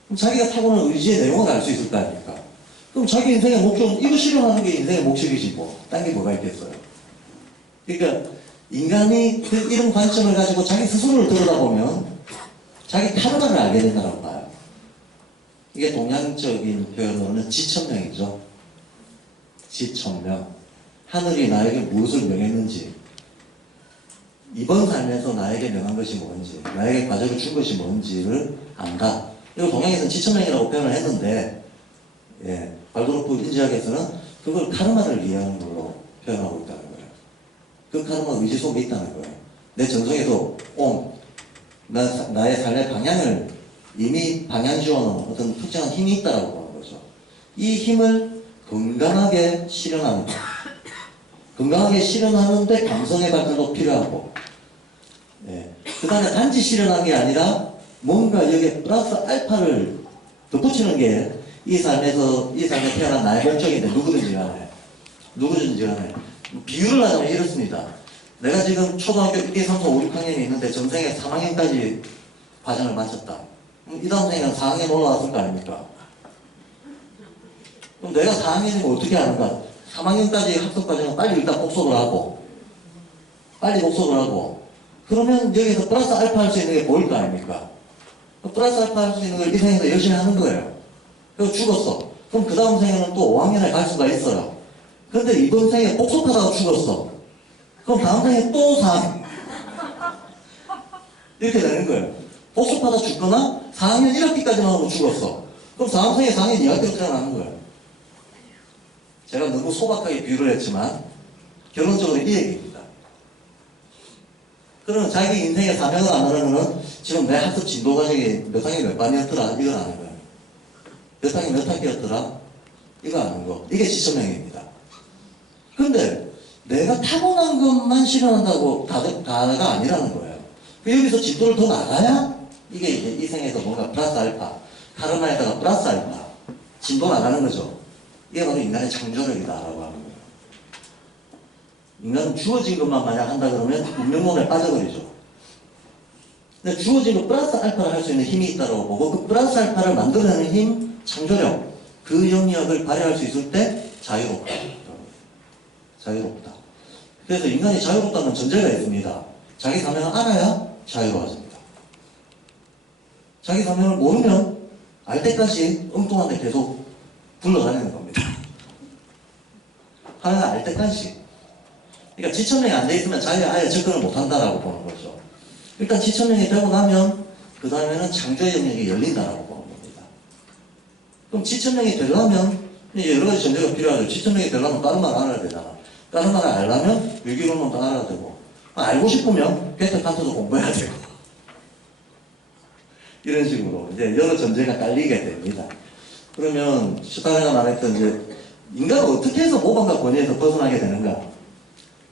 그럼 자기가 타고난 의지의 내용을 알 수 있을 거 아닙니까? 그럼 자기 인생의 목표는 이거 실현하는 게 인생의 목적이지 뭐. 딴 게 뭐가 있겠어요. 그러니까 인간이 이런 관점을 가지고 자기 스스로를 들여다보면 자기 타고난을 알게 된다고 봐요. 이게 동양적인 표현으로는 지천명이죠. 지천명. 하늘이 나에게 무엇을 명했는지, 이번 삶에서 나에게 명한 것이 뭔지, 나에게 과제를 준 것이 뭔지를 안다. 이걸 동양에서는 지천명이라고 표현을 했는데, 예, 발도르프 인지학에서는 그걸 카르마를 이해하는 걸로 표현하고 있다는 거예요. 그 카르마 의지 속에 있다는 거예요. 내 정성에도 나의 삶의 방향을 이미 방향 지어놓은 어떤 특정한 힘이 있다라고 보는 거죠. 이 힘을 건강하게 실현하는 거. 건강하게 실현하는데 감성의 발달도 필요하고, 예. 그 다음에 단지 실현하는 게 아니라 뭔가 여기에 플러스 알파를 덧붙이는 게 이 삶에 태어난 나의 목적인데, 누구든지 간에. 비유를 하자면 이렇습니다. 내가 지금 초등학교 1, 2, 3, 4, 5, 6학년이 있는데 전생에 3학년까지 과정을 마쳤다. 이 다음 생에는 4학년 올라왔을 거 아닙니까? 그럼 내가 4학년이면 어떻게 하는가? 3학년까지 학습 과정을 빨리 일단 복습을 하고, 그러면 여기서 플러스 알파 할 수 있는 게 보일 거 아닙니까? 플러스 알파 할 수 있는 걸 이 생에서 열심히 하는 거예요. 그리고 죽었어. 그럼 그 다음 생에는 또 5학년에 갈 수가 있어요. 그런데 이번 생에 복습하다가 죽었어. 그럼 다음 생에 또 4학년. 이렇게 되는 거예요. 복습하다 죽거나 4학년 1학기까지만 하고 죽었어. 그럼 다음 생에 4학년 2학기로 태어나는 거예요. 제가 너무 소박하게 비유를 했지만 결론적으로 이 얘기입니다. 그러면 자기 인생의 사명을 안 하는 거는 지금 내 학습 진도 과정이 몇 학년 몇 반이었더라 이걸 아는 거예요. 몇 학년 몇 학기였더라 이거 아는 거. 이게 지천명입니다. 근데 내가 타고난 것만 실현한다고 다가 아니라는 거예요. 여기서 진도를 더 나가야 이게 이제 이 생에서 뭔가 플러스 알파, 카르마에다가 플러스 알파 진도 나가는 거죠. 이게 바로 인간의 창조력이다라고 하는 거예요. 인간은 주어진 것만 마냥 한다 그러면 운명론에 빠져버리죠. 근데 주어진 것 플러스 알파를 할 수 있는 힘이 있다고 보고, 그 플러스 알파를 만들어내는 힘, 창조력, 그 영역을 발휘할 수 있을 때 자유롭다. 그래서 인간이 자유롭다는 전제가 있습니다. 자기 사명을 알아야 자유로워집니다. 자기 사명을 모르면 알 때까지 엉뚱한데 계속 굴러다니는 겁니다. 하나는 알 때까지. 그러니까 지천명이 안 돼 있으면 자기가 아예 접근을 못한다라고 보는 거죠. 일단 지천명이 되고 나면 그 다음에는 창조의 영역이 열린다라고 보는 겁니다. 그럼 지천명이 되려면 이제 여러 가지 전제가 필요하죠. 지천명이 되려면 다른 말 알아야 되잖아. 다른 말을 알려면 유기론도 알아야 되고, 알고 싶으면 베타 칸트도 공부해야 되고, 이런 식으로 이제 여러 전제가 깔리게 됩니다. 그러면 슈타인가 말했던 이제 인간은 어떻게 해서 모방과 권위에서 벗어나게 되는가?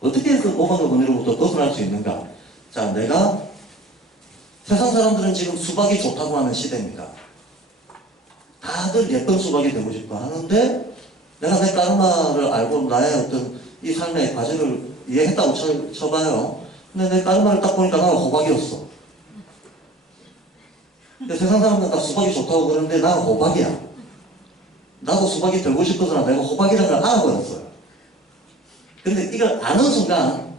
어떻게 해서 모방과 권위로부터 벗어날 수 있는가? 자, 내가 세상 사람들은 지금 수박이 좋다고 하는 시대입니다. 다들 예쁜 수박이 되고 싶어 하는데, 내가 내 까르마를 알고 나의 어떤 이 삶의 과제를 이해했다고 쳐봐요. 근데 내 까르마를 딱 보니까 나는 호박이었어. 근데 세상 사람들은 다 수박이 좋다고 그러는데 나는 호박이야. 나도 수박이 되고 싶어서 내가 호박이라는 걸 알아버렸어요. 근데 이걸 아는 순간,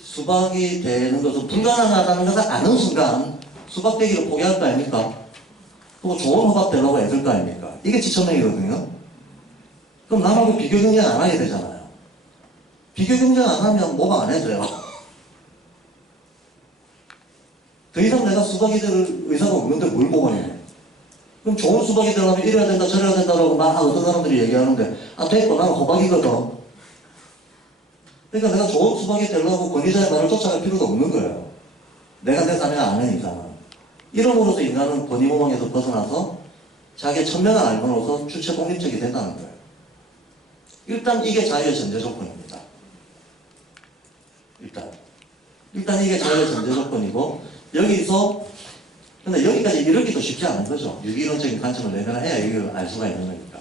수박이 되는 것은 불가능하다는 것을 아는 순간 수박 되기를 포기할 거 아닙니까? 그리고 좋은 호박 되려고 애들 거 아닙니까? 이게 지천명이거든요. 그럼 남하고 비교 경쟁 안 하게 되잖아요. 비교 경쟁 안 하면 모방 안 해도 돼요. 더 이상 내가 수박이 될 의사가 없는데 뭘 모방해? 그럼 좋은 수박이 되려면 이래야 된다 저래야 된다라고 막 어떤 사람들이 얘기하는데, 됐고 나는 호박이거든. 그러니까 내가 좋은 수박이 되려고 권위자의 말을 쫓아갈 필요도 없는 거예요. 내가 내 삶을 아는 이상은. 이름으로써 인간은 권위 모방에서 벗어나서 자기의 천명을 알고로서 주체 독립적이 된다는 거예요. 일단 이게 자유의 전제 조건입니다. 일단 이게 자유의 전제 조건이고, 여기서 근데 여기까지 이르기도 쉽지 않은 거죠. 유기론적인 관점을 내면해야 이걸 알 수가 있는 거니까.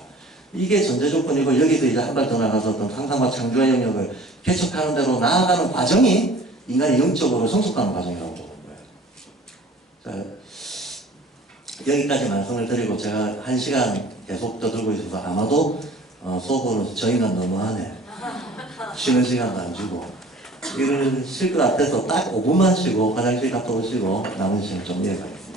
이게 전제 조건이고, 여기서 이제 한 발 더 나가서 어떤 상상과 창조의 영역을 개척하는 대로 나아가는 과정이 인간이 영적으로 성숙하는 과정이라고 보는 거예요. 자, 여기까지 말씀을 드리고 제가 1시간 계속 떠들고 있어서 아마도 속으로 저 인간 너무하네. 쉬는 시간도 안 주고. 이러실 것 같아서 딱 5분만 쉬고 화장실 갔다 오시고 남은 시간 좀 이해가겠습니다.